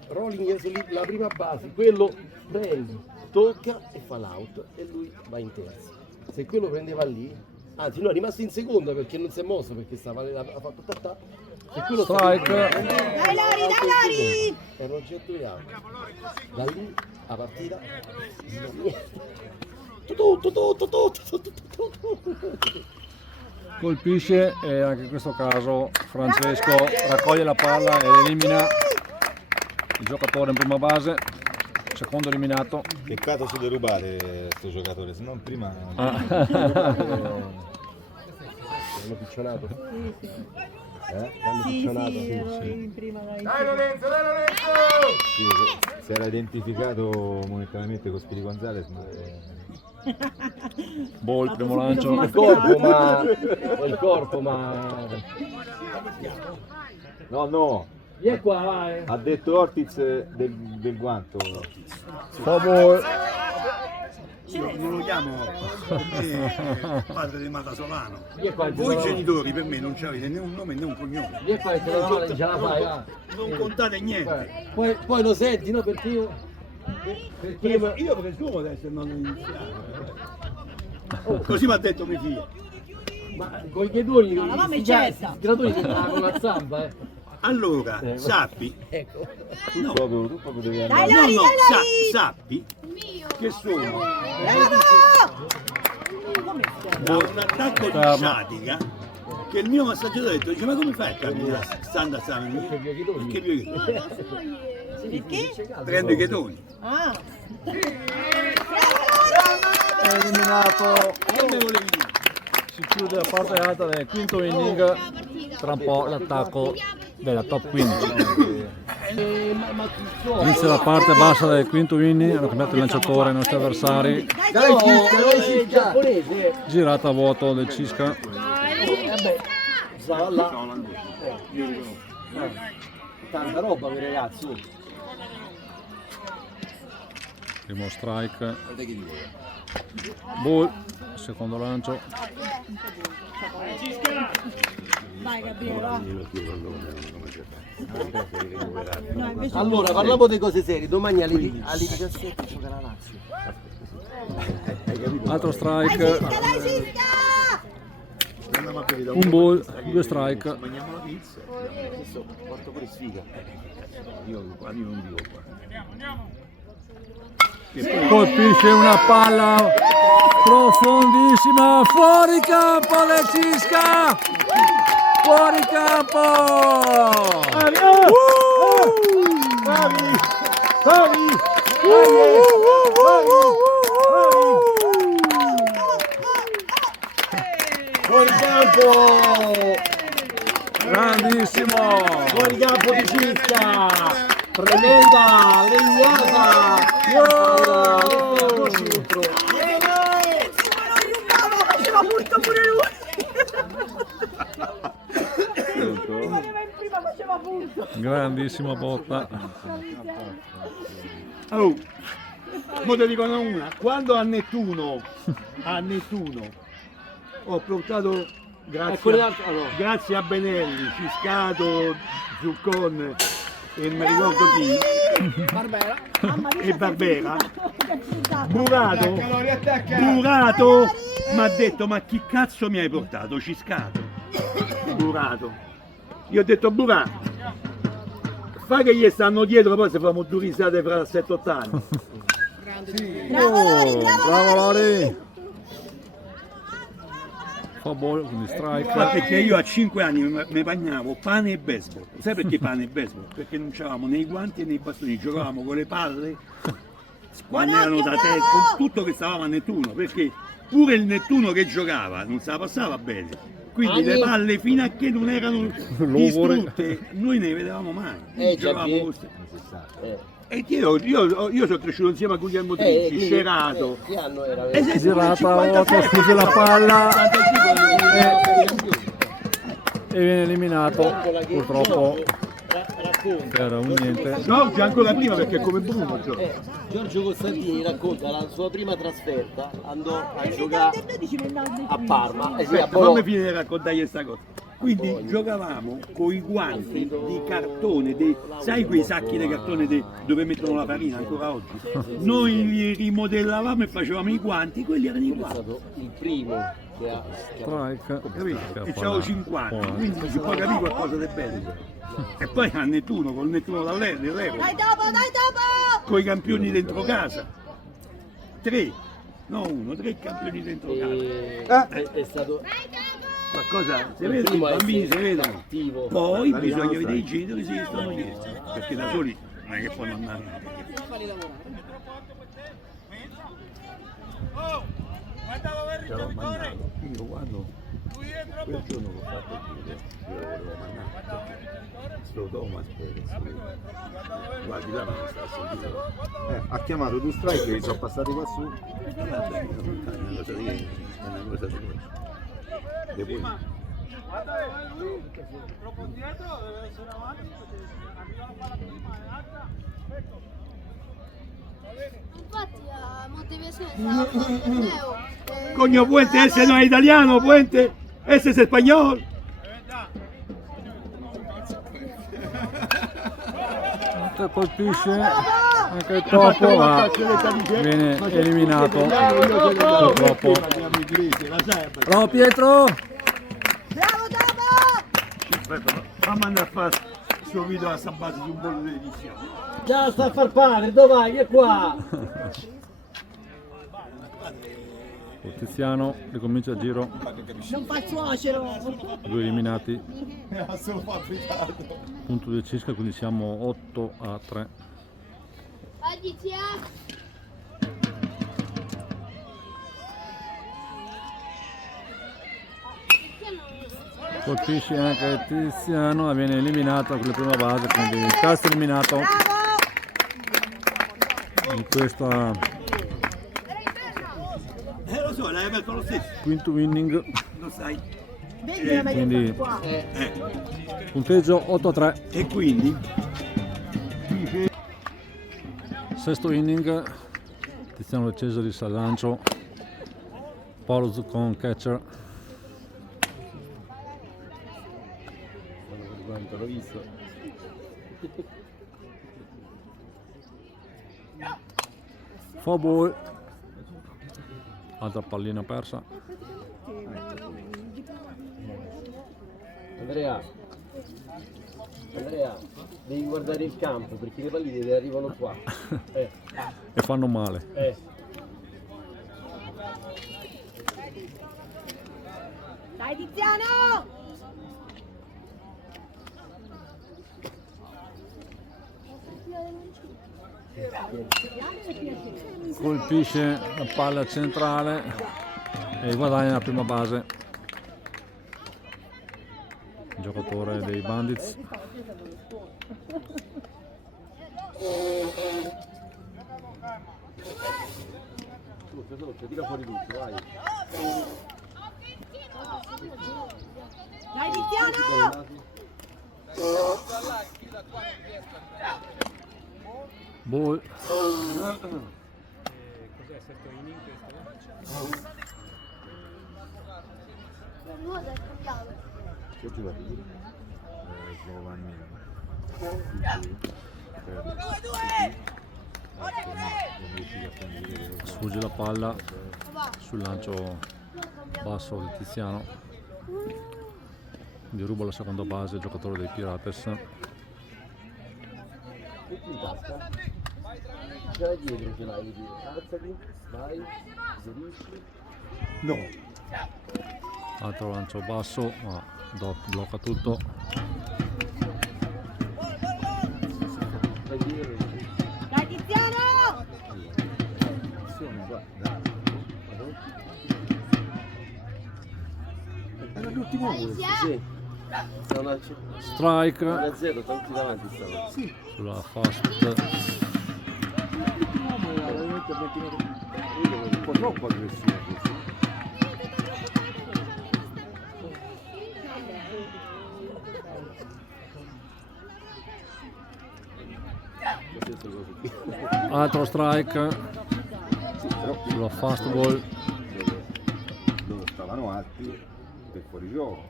rolling la prima base, quello prende, tocca e fa l'out e lui va in terza. Se quello prendeva lì, anzi no, è rimasto in seconda perché non si è mosso perché ha fatto tattà. Se quello Strike. Dai Lari! è un oggetto di auto. Da lì la partita Colpisce e anche in questo caso Francesco raccoglie la palla e elimina il giocatore in prima base. Secondo eliminato. Peccato su derubare sto giocatore, se non prima. hanno piccionato. Hanno Sì, piccionato. ero in prima dai. Lorenzo, dai Lorenzo! Sì, si era identificato momentaneamente con Spiri Gonzalez, ma Ball, primo lancio. Il corpo, ma no, vieni qua, vai. ha detto Ortiz del guanto. Ball. Non lo chiamo padre di Matasolano. Vieni qua, Voi genitori per me non avete né un nome né un cognome. vieni qua, te la ce la fai, va. Non contate niente. Poi lo senti, no? Perché io Io presumo adesso non iniziare. Così mi ha detto mio figlio. ma con i chiedoni No, la mamma è i certa. tiratori che con la zampa, Allora, sappi, ecco. Tu proprio devi Dai andare. Lari, no, dai Lari! sappi che sono Bravo! da un attacco di sciatica che il mio massaggiatore ha detto, dice ma come fai a camminare stando a stare? Perché Perché? prendo i chetoni. Ah! È eliminato. Come volevi dire? Si chiude la parte alta del quinto inning. Tra un po' l'attacco della top 15. Inizia la parte bassa del quinto inning. Hanno cambiato il lanciatore ai nostri avversari. Dai, il giapponese. Girata a vuoto del Cisca. Stava là. Tanta roba per ragazzi. Primo strike. Ball. Secondo lancio. Vai Gabriele, va. No, invece Allora, parliamo di cose serie. Domani alle 17 gioca la Lazio. Altro strike. dai Sisca! Un ball. Due strike. Mangiamo la pizza. Questo porto pure sfiga. Io non vivo qua. Colpisce una palla profondissima. Fuori campo del Cisca. Fuori campo. Fuori campo! Grandissimo! Fuori campo di Cisca! Tremenda legnata! Centro! Faceva punto pure lui. Rimaneva in prima, faceva punto. Grandissima botta. Oh, mo te dicono una, quando a Nettuno ho portato grazie a Benelli, Ciscato, Zuccon e non mi ricordo chi, e Barbera, Burato mi ha detto ma chi cazzo mi hai portato? Ciscato, Burato, io ho detto Burato, fa che gli stanno dietro poi se famo due risate fra 7-8 anni. Bravo Lori! Fa ball, quindi strike. Ma perché io a 5 anni mi bagnavo pane e baseball. Sai perché pane e baseball? Perché non c'avevamo né i guanti né i bastoni, giocavamo con le palle quando erano da te, con tutto che stavamo a Nettuno, perché pure il Nettuno che giocava non se la passava bene. Quindi le palle fino a che non erano distrutte noi ne vedevamo mai. Giocavamo con e io sono cresciuto insieme a Guglielmo Trinci, Scerato. Che anno era? Girata 8, scusa la palla e viene eliminato purtroppo per un niente. No, c'è ancora prima perché è come Bruno. Giorgio Costantini racconta la sua prima trasferta, andò a giocare a Parma e Aspetta, fammi finire di raccontare questa cosa. Quindi giocavamo con i guanti di cartone, sai quei sacchi di cartone dove mettono la farina ancora oggi? Noi li rimodellavamo e facevamo i guanti, quelli erano i guanti. È stato il primo che ha Strike. Capito? E c'avevo 50, quindi si può capire qualcosa di bello. E poi a Nettuno, col Nettuno dall'epoca, Dai dopo! con i campioni dentro casa. 3 campioni dentro casa. è stato Qualcosa si vede, i bambini si vedono. Poi bisogna vedere i genitori se stanno dietro, perché da soli non è che possono andare. Io quando quel giorno che ho fatto il video, io volevo mandare sto Thomas guardi là non sta sentendo. Ha chiamato due strike che sono passati qua su. È una cosa di e poi troppo indietro deve essere avanti perché arriva la palla prima è alta. Infatti la motivazione stava Neo. Coño Puente, ese no è italiano, Puente, ese è spagnolo. Colpisce anche il topo, ma viene eliminato purtroppo. Bravo Pietro! Bravo dopo! Fammi andare a fare questo video a sta base di un bollo di edizione. già sta a far pane, dove vai? È qua! Tiziano ricomincia il giro, Non fa il suocero! 2 eliminati, punto di Cisca, quindi siamo 8-3. Vai Tizia! Colpisce anche Tiziano, viene eliminato con la prima base, quindi il cast eliminato in questa Lo so, l'hai aperto lo stesso. quinto inning, Lo sai. quindi punteggio 8-3. E quindi Sesto inning, Tiziano Cesari al lancio, Paolo Zuccon catcher. L'ho visto. Foul ball, altra pallina persa. Andrea, devi guardare il campo perché le palline arrivano qua. E fanno male. Dai Tiziano! Colpisce la palla centrale e guadagna la prima base. giocatore dei Bandits. Tira fuori tutto, vai. Dai Tiziano! Ball. Cos'è, sesto inning questo? Nuoto è cambiato. Che giocatori? Giovanni. Sfugge la palla sul lancio basso di Tiziano. Quindi ruba la seconda base il giocatore dei Pirates. Tutti in tasca. Già dietro ce l'hai, alzati, vai, se riesci. No. Altro lancio basso, ma Doc blocca tutto. Dai Tiziano! Era l'ultimo gol, sì. Strike 1-0, tanti davanti stavano. Sì. sulla fast. L'uomo era veramente un po' troppo aggressivo. Altro strike sulla fast ball. Dove stavano alti per fuori gioco.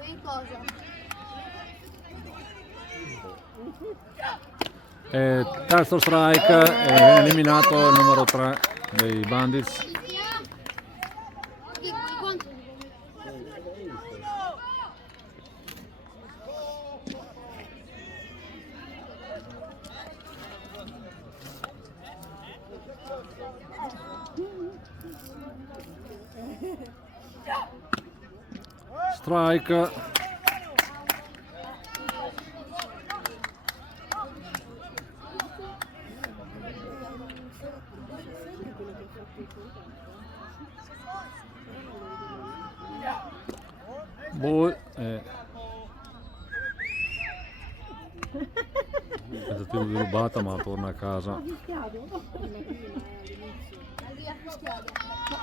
Che cosa? E terzo strike, è eliminato il numero 3 dei Bandits. Che quanto? Strike. Ball. Tentativo di rubata, ma torna a casa. Ma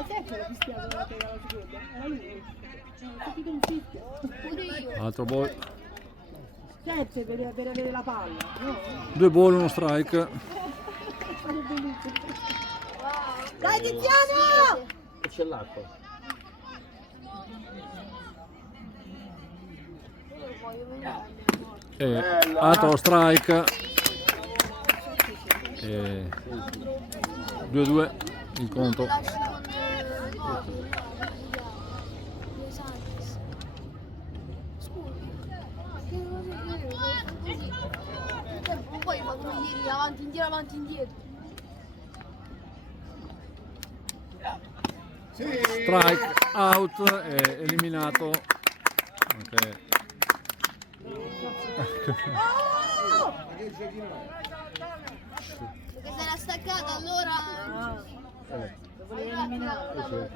sempre l'ha fischiato la pega la seconda? Era lui? Ho sentito un fischio. Pure io. Altro ball. Sempre per avere la palla, no? 2 ball, 1 strike. Dai Tiziano! E c'è l'acqua. E altro strike. 2-2 il conto. Poi fa come ieri, avanti indietro, avanti indietro. Strike out, è eliminato anche. Perché se l'ha staccata allora. Lo volevi eliminare. Vabbè,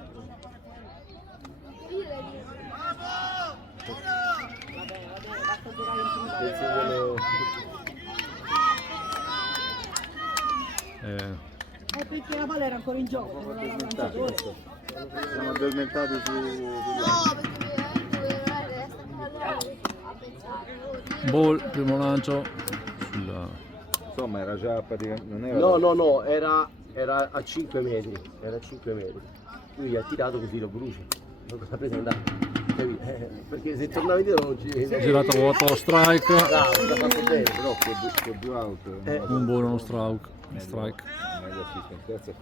basta giocare in perché la palla era ancora in gioco, non l'aveva lanciato. Siamo addormentati su... No, perché doveva staccare a pensare. Ball, primo lancio Insomma era già praticamente... Non era No, era a 5 metri. Era a 5 metri. Lui gli ha tirato così lo brucia. Non l'ha preso andare. Perché se tornavi indietro non ci. girato vuoto, strike. Bravo, l'ha fatto bene. però con 2 out. Un ball, uno strike. Meglio assistenza e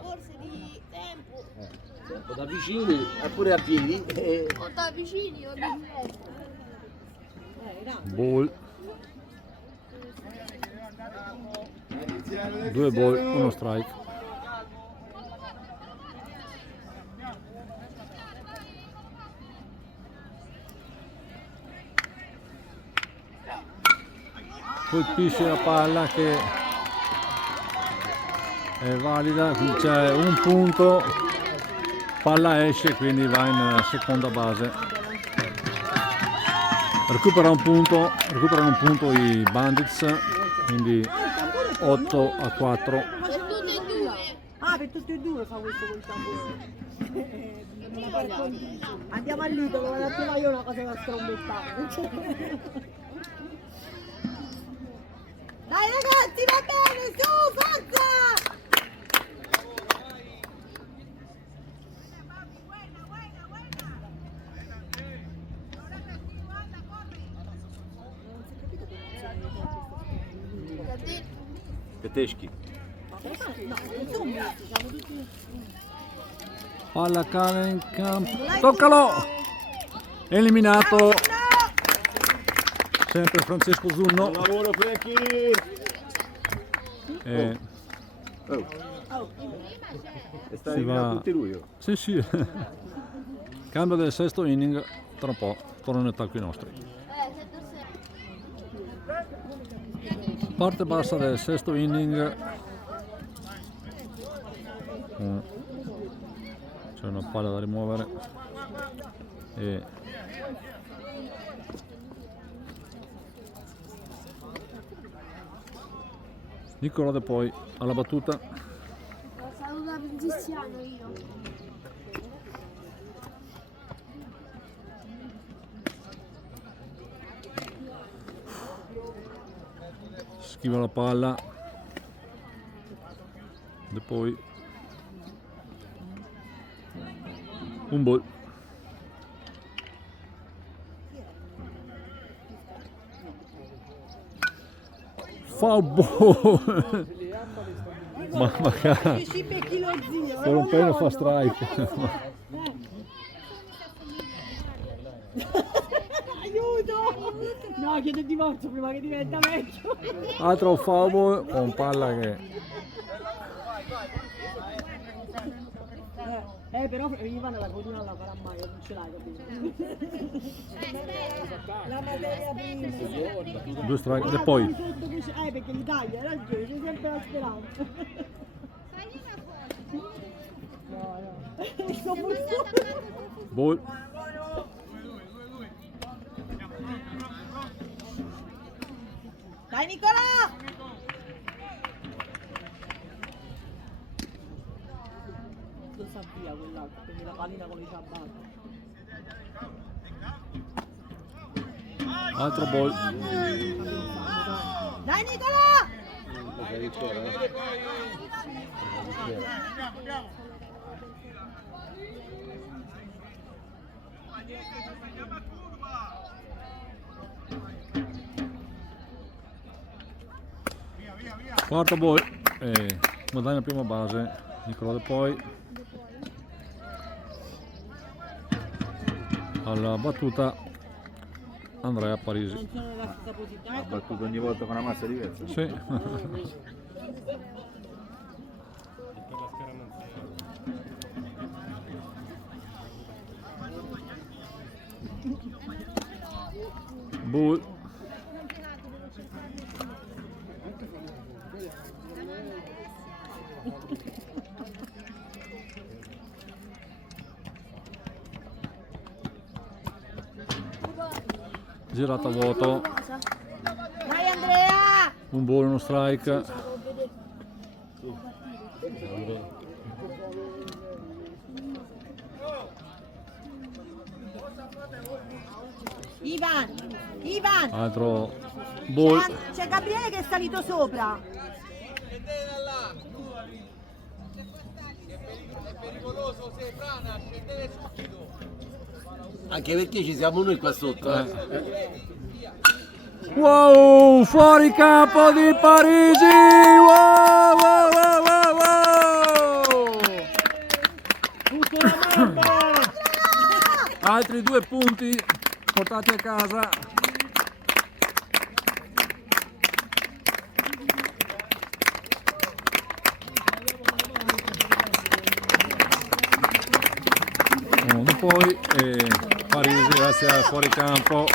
Forse di tempo. Tempo da vicini, pure a piedi. O da vicini o da dietro. Ball. 2 ball, 1 strike. Colpisce la palla che è valida, qui c'è un punto, palla esce, quindi va in seconda base. recuperano un punto i Bandits, quindi 8-4. Ma c'è tutte e due. Ah, per tutti e due fa questo col tamburo. Andiamo all'idolo, vado a trovare io una cosa da strombettare. Dai ragazzi, va bene, su, forza! Tedeschi. Palla cade in campo, toccalo! Eliminato! Sempre Francesco Zunno. Buon lavoro Franchi! E sta si eliminato va. tutti lui. Sì, sì. Cambio del sesto inning, tra un po' tornano in attacco i nostri. 7-6. Parte bassa del sesto inning. C'è una palla da rimuovere. E Nicola De Poi alla battuta. Saluta Tiziano io. Schiva la palla. De Poi. Un ball. Foul ball. Ma magari Ci becchi lo zio. per un pelo fa strike. Aiuto! No, chiedo il divorzio prima che diventa vecchio. Altro foul ball con palla che Però Ivan la continua non la farà mai, non ce l'hai, capito? La materia prima. 2 strike. De Poi. Perché l'Italia, hai ragione, c'è sempre la speranza. No. Ball. Dai Nicolà! Lo sa via quell'altro, quindi la pallina con i ciabatti. Altro ball. Dai Nicolà! Quarto ball. E guadagna prima base. Nicola De Poi. Alla battuta Andrea Parisi. Ha battuto ogni volta con una mazza diversa. Sì. Bull. Girata a vuoto. Dai Andrea! Un ball, uno strike. Ivan! Altro ball. C'è Gabriele che è salito sopra. Anche perché ci siamo noi qua sotto. Wow, fuori campo di Parisi! Wow, wow, wow, wow, wow! Altri 2 punti portati a casa. Poi Parisi grazie al fuoricampo.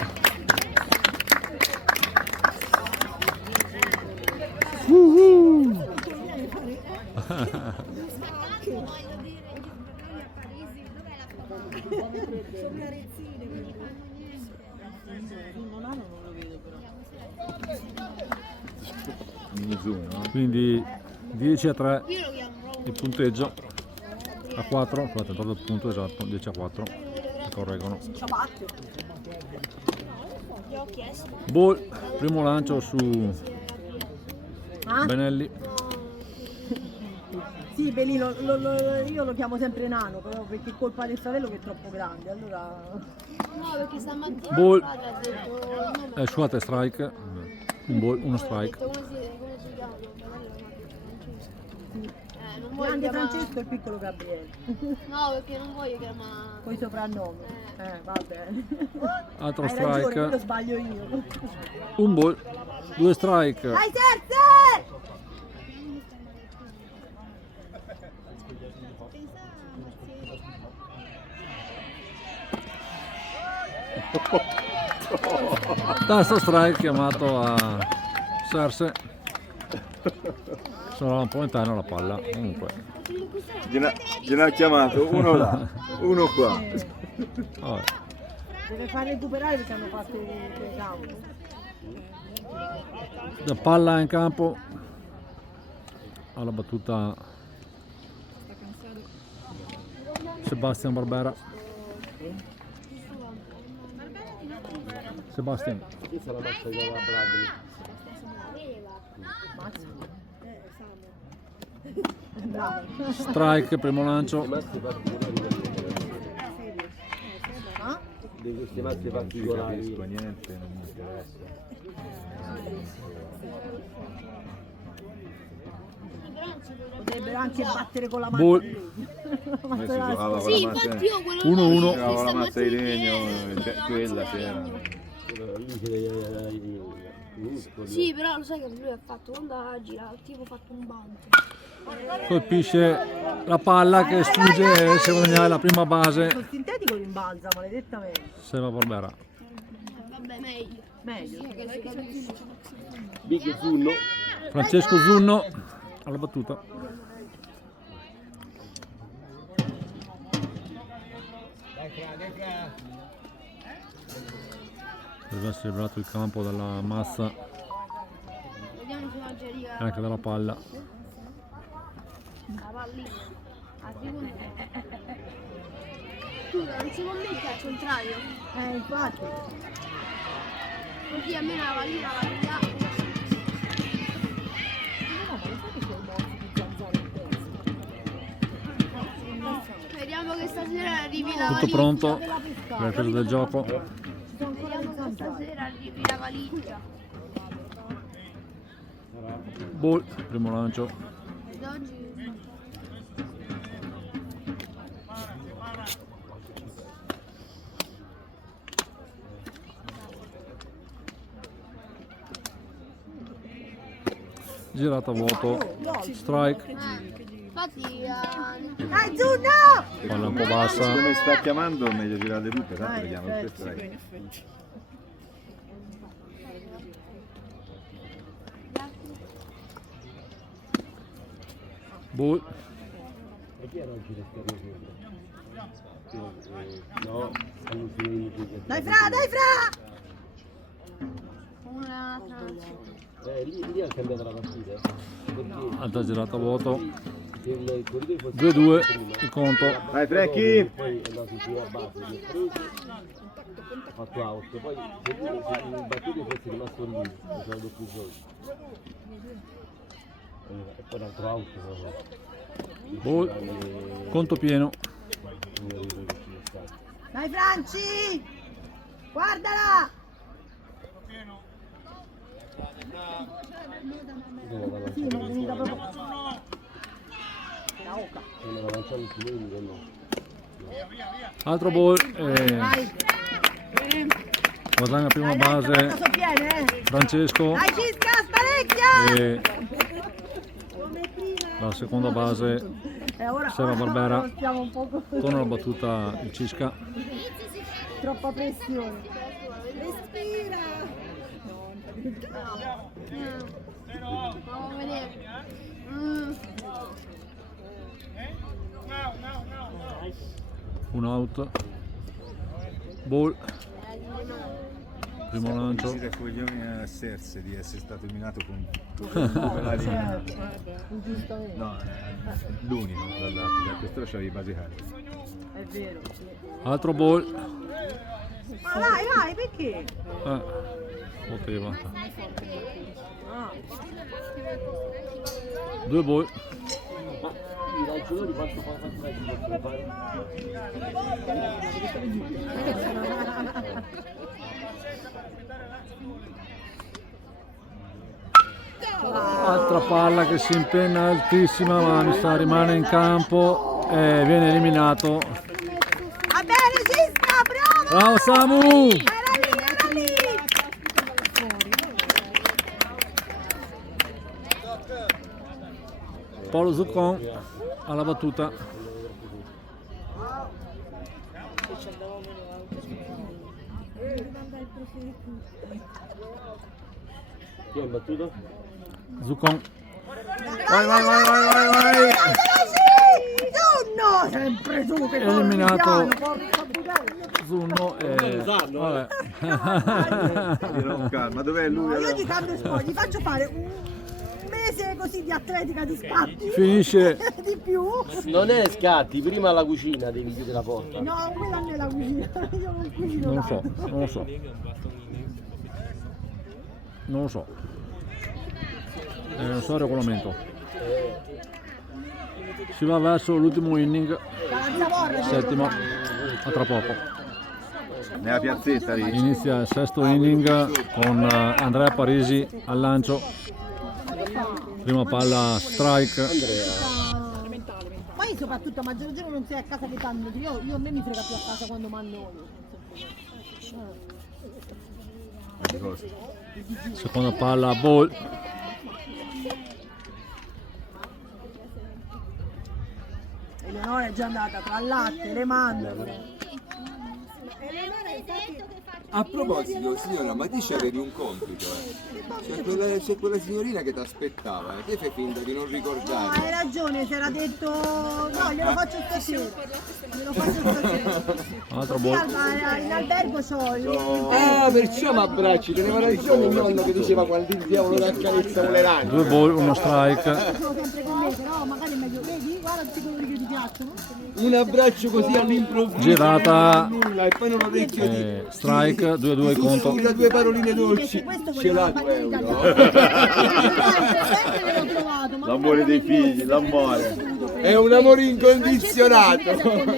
Non hanno, non lo vedo però. Mini zoom, no? Quindi 10-3 Io lo chiamo proprio. il punteggio, a 4, guardate, proprio il punto esatto, 10-4, correggono. Ciabatte. Gli ho chiesto. Ball, primo lancio su Ah? Benelli, Sì, Belino, io lo chiamo sempre nano, però perché è colpa del fratello che è troppo grande, allora... No, perché stamattina Ball. il padre ha detto il nome. shot e strike, un ball, uno strike. Come si chiama? Mio fratello non ha detto Francesco. Non voglio Grande chiamare... Francesco e il piccolo Gabriele. No, perché non voglio chiamare... Con i soprannomi. Va bene. Altro Hai ragione, strike, quello sbaglio io. un ball, 2 strike, Dai terze! terzo strike chiamato a Serse, sono un po' interno la palla, comunque. Gliene ha chiamato uno là, uno qua. Vabbè. Deve far recuperare perché hanno fatto il campo. La palla in campo alla battuta Sebastian Barbera. Sebastian, Questa è la mazza che aveva Bradley. Bravo. strike, primo lancio, Mazze particolari di queste mazze Non particolari. capisco niente, non mi interessa. Potrebbero anche battere con la mazza Ball. di legno. La Noi mazza si della giocava con Sì, la mazza, infatti io quello 1-1. giocava la mazza di legno, quella c'era. Lì c'era i muscoli. Sì, però lo sai che lui ha fatto quando ha girato, tipo ha fatto un banco. colpisce la palla che sfugge e riesce a guadagnare la prima base. Sul sintetico rimbalza maledettamente. Seba Barbera. Vabbè, meglio. Meglio. Big Zunno. Francesco Zunno alla battuta. Deve essere liberato il campo dalla massa Vediamo se oggi arriva e anche dalla palla. la pallina. Arrivo scusa, non si può mettere al contrario. Infatti. Così almeno la pallina va via. Speriamo che stasera arrivi la valigia. Tutto pronto per il peso del gioco. Speriamo che stasera arrivi la valigia. Ball, primo lancio. Ed oggi Girata a vuoto. Strike. infatti Dai Zunno! Palla un po' bassa. Come sta chiamando meglio girare tutte, tanto vediamo tutte strike. Ball. E chi era oggi l'esterno no, all'ultimo Dai Fra! una transizione. lì ha cambiato la partita. Perché Alta girata a vuoto. il corridoio fosse 2-2 prima. il conto. Dai Frecchi! Poi è andato in prima base, li ha presi, ha fatto out. Poi se il battuto fosse rimasto lì, faceva il doppio gol. E poi l'altro out Ball. Conto pieno. Dai Franci! Guardala! Sì, ma è venuta proprio... La oca. Altro ball. Vai! Guadagna prima Dai, dai, base sto piene, Francesco. Dai Cisca, sparecchia! E la seconda base Ora Seba Barbera. stiamo un po' Torna alla battuta il Cisca. troppa pressione. Respira! Andiamo a vedere. Un out. Ball. primo lancio. Si dà coglioni a Serse di essere stato eliminato con quella linea. No, l'unico tra l'altro, da questo c'avevi i base cariche. È vero. Altro ball. Ma dai, perché? Poteva. Ah. 2 ball. Ma i ragionatori quanto possono fare? Altra palla che si impenna altissima, ma mi sa rimane in campo e viene eliminato. Va bene, ci sta, bravo! Bravo Samu! Era lì! Paolo Zuccon alla battuta. Chi è in battuta? Zuccon. Vai. No, sempre tu che Eliminato porca puttana. Zunno e... Vabbè. Ma dov'è lui? No, io ti cambio sport, gli faccio fare un mese così di atletica di scatti. Finisce. Di più. Non è scatti, prima alla cucina devi chiudere la porta. No, quella non è la cucina. Io non cucino. Non lo tanto. so, non lo so. Non lo so. Non so il regolamento. Si va verso l'ultimo inning, settimo, a tra poco. Nella piazzetta lì. Inizia il sesto inning con Andrea Parisi al lancio. Prima palla strike. Poi soprattutto a maggior ragione non sei a casa che t'hanno. Io a me mi frega più a casa quando mi annoio. Seconda palla ball. Eleonora è già andata tra il latte, le mandorle. A proposito, signora, ma ti c'avevi un compito, C'è quella signorina che ti aspettava, Te fai finta di non No, ricordare. hai ragione, si era detto. No, glielo faccio stasera. Glielo faccio stasera. Altro Sì, ball. in albergo c'ho il. Ah, perciò mi abbracci, teneva ragione il nonno che diceva quando il diavolo da carezza con le rane. 2 ball, 1 strike. Sono sempre con me, però magari è meglio. Vedi, guarda tutti colori che ti piacciono. Un abbraccio così all'improvviso. Girata. Nulla, e poi non avrei chiesto. Strike, 2-2 il conto. Scusa, due paroline dolci. Ce l'ha 2 euro. L'amore dei figli, l'amore. È un amore incondizionato.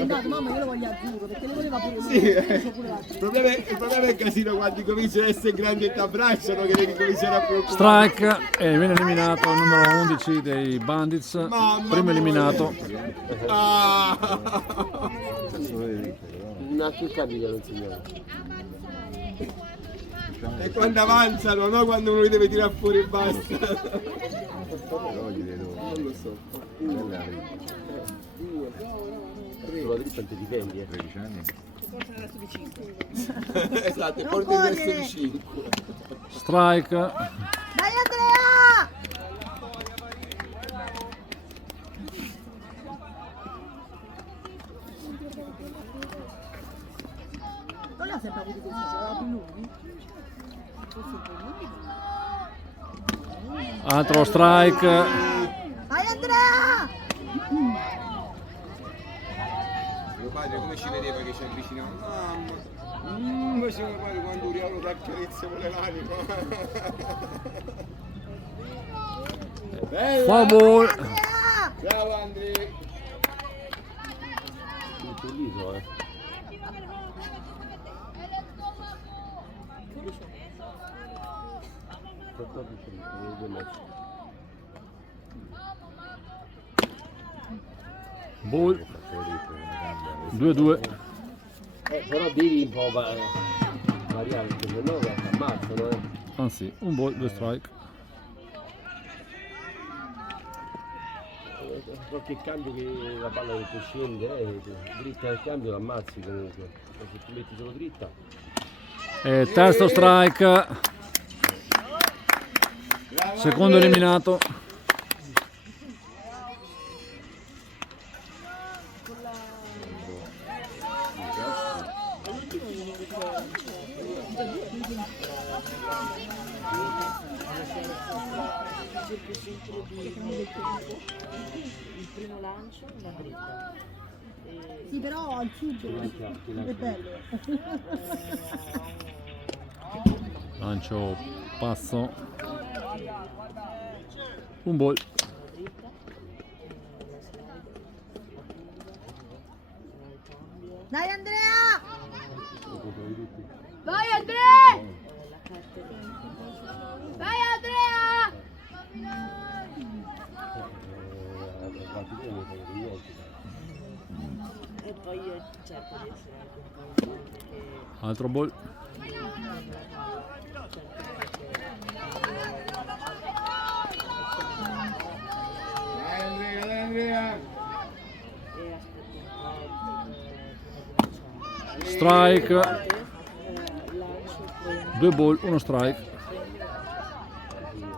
Mamma, io lo voglio azzurro perché le voleva pure lui. Sì, il problema è il casino quando cominciano ad essere grandi e ti abbracciano che cominciano a preoccupare. Strike e viene eliminato il numero 11 dei Bandits. Primo eliminato. Un altro cambio non signore. E quando avanzano, no? Quando uno li deve tirare fuori e basta. Però gli vedo. Non lo so. Bella Arrivo, quanto dipende. 13 anni. Esatto, porti verso i 5. Strike. Dai Andrea! Non li ha sempre avuti così, c'era più lunghi? Altro strike. Vai Andrea! Mio padre come ci vedeva che ci avvicinava? Mamma! Faceva male quando Uriano ti accarezza con le l'anima. Foul ball. Ciao Andri! Tutto l'iso, Ball. 2-2. Però devi un po' variare perché sennò ti ammazzano. Anzi, un ball, 2 strike. Qualche cambio che la palla non può scendere, dritta al cambio l'ammazzi comunque. Se ti metti solo dritta. E terzo strike. Secondo eliminato. sempre di il primo lancio la dritta. Sì, però al sud è bello. Lancio, passo, un ball. Dai Andrea! Vai Andrea! Vai Andrea! E poi io cerco di essere anche un po' perché Altro ball. Dai Andrea! e aspetto Strike. lancio poi 2 ball, 1 strike.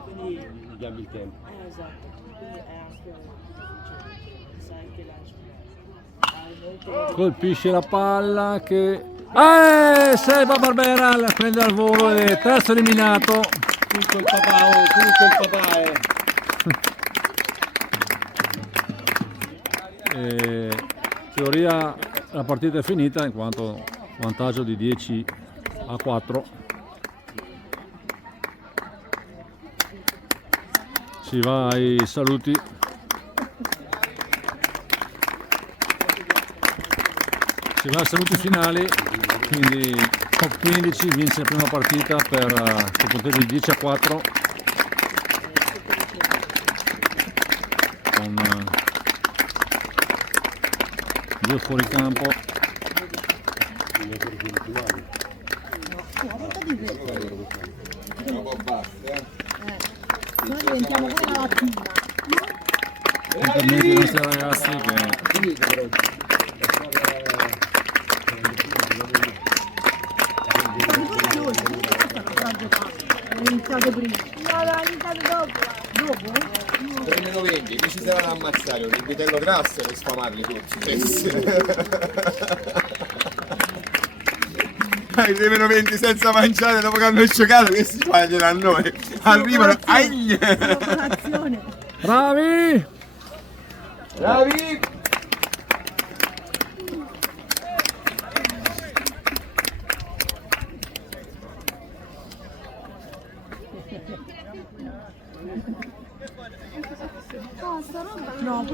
quindi Gambi il tempo. esatto, quindi è anche difficile, sai che lancio hai molto Colpisce la palla che... Seba Barbera la prende al volo e terzo eliminato. Tutto il papà, tutto il papà In teoria la partita è finita in quanto vantaggio di 10-4. Si va ai saluti. Si va ai saluti finali, quindi top 15 vince la prima partita per il punteggio di 10-4 con 2 fuori campo. Dopo basta, Noi diventiamo pure la mattina. Complimenti ai nostri ragazzi che È iniziato prima. No, l'ho iniziato dopo. Per il meno 20, qui ci saranno da ammazzare un vitello grasso e sfamarli tutti. Dai, dei meno 20 senza mangiare dopo che hanno giocato, che si sbagliano a noi. Arrivano, Colazione. bravi! bravi! No, sta roba No,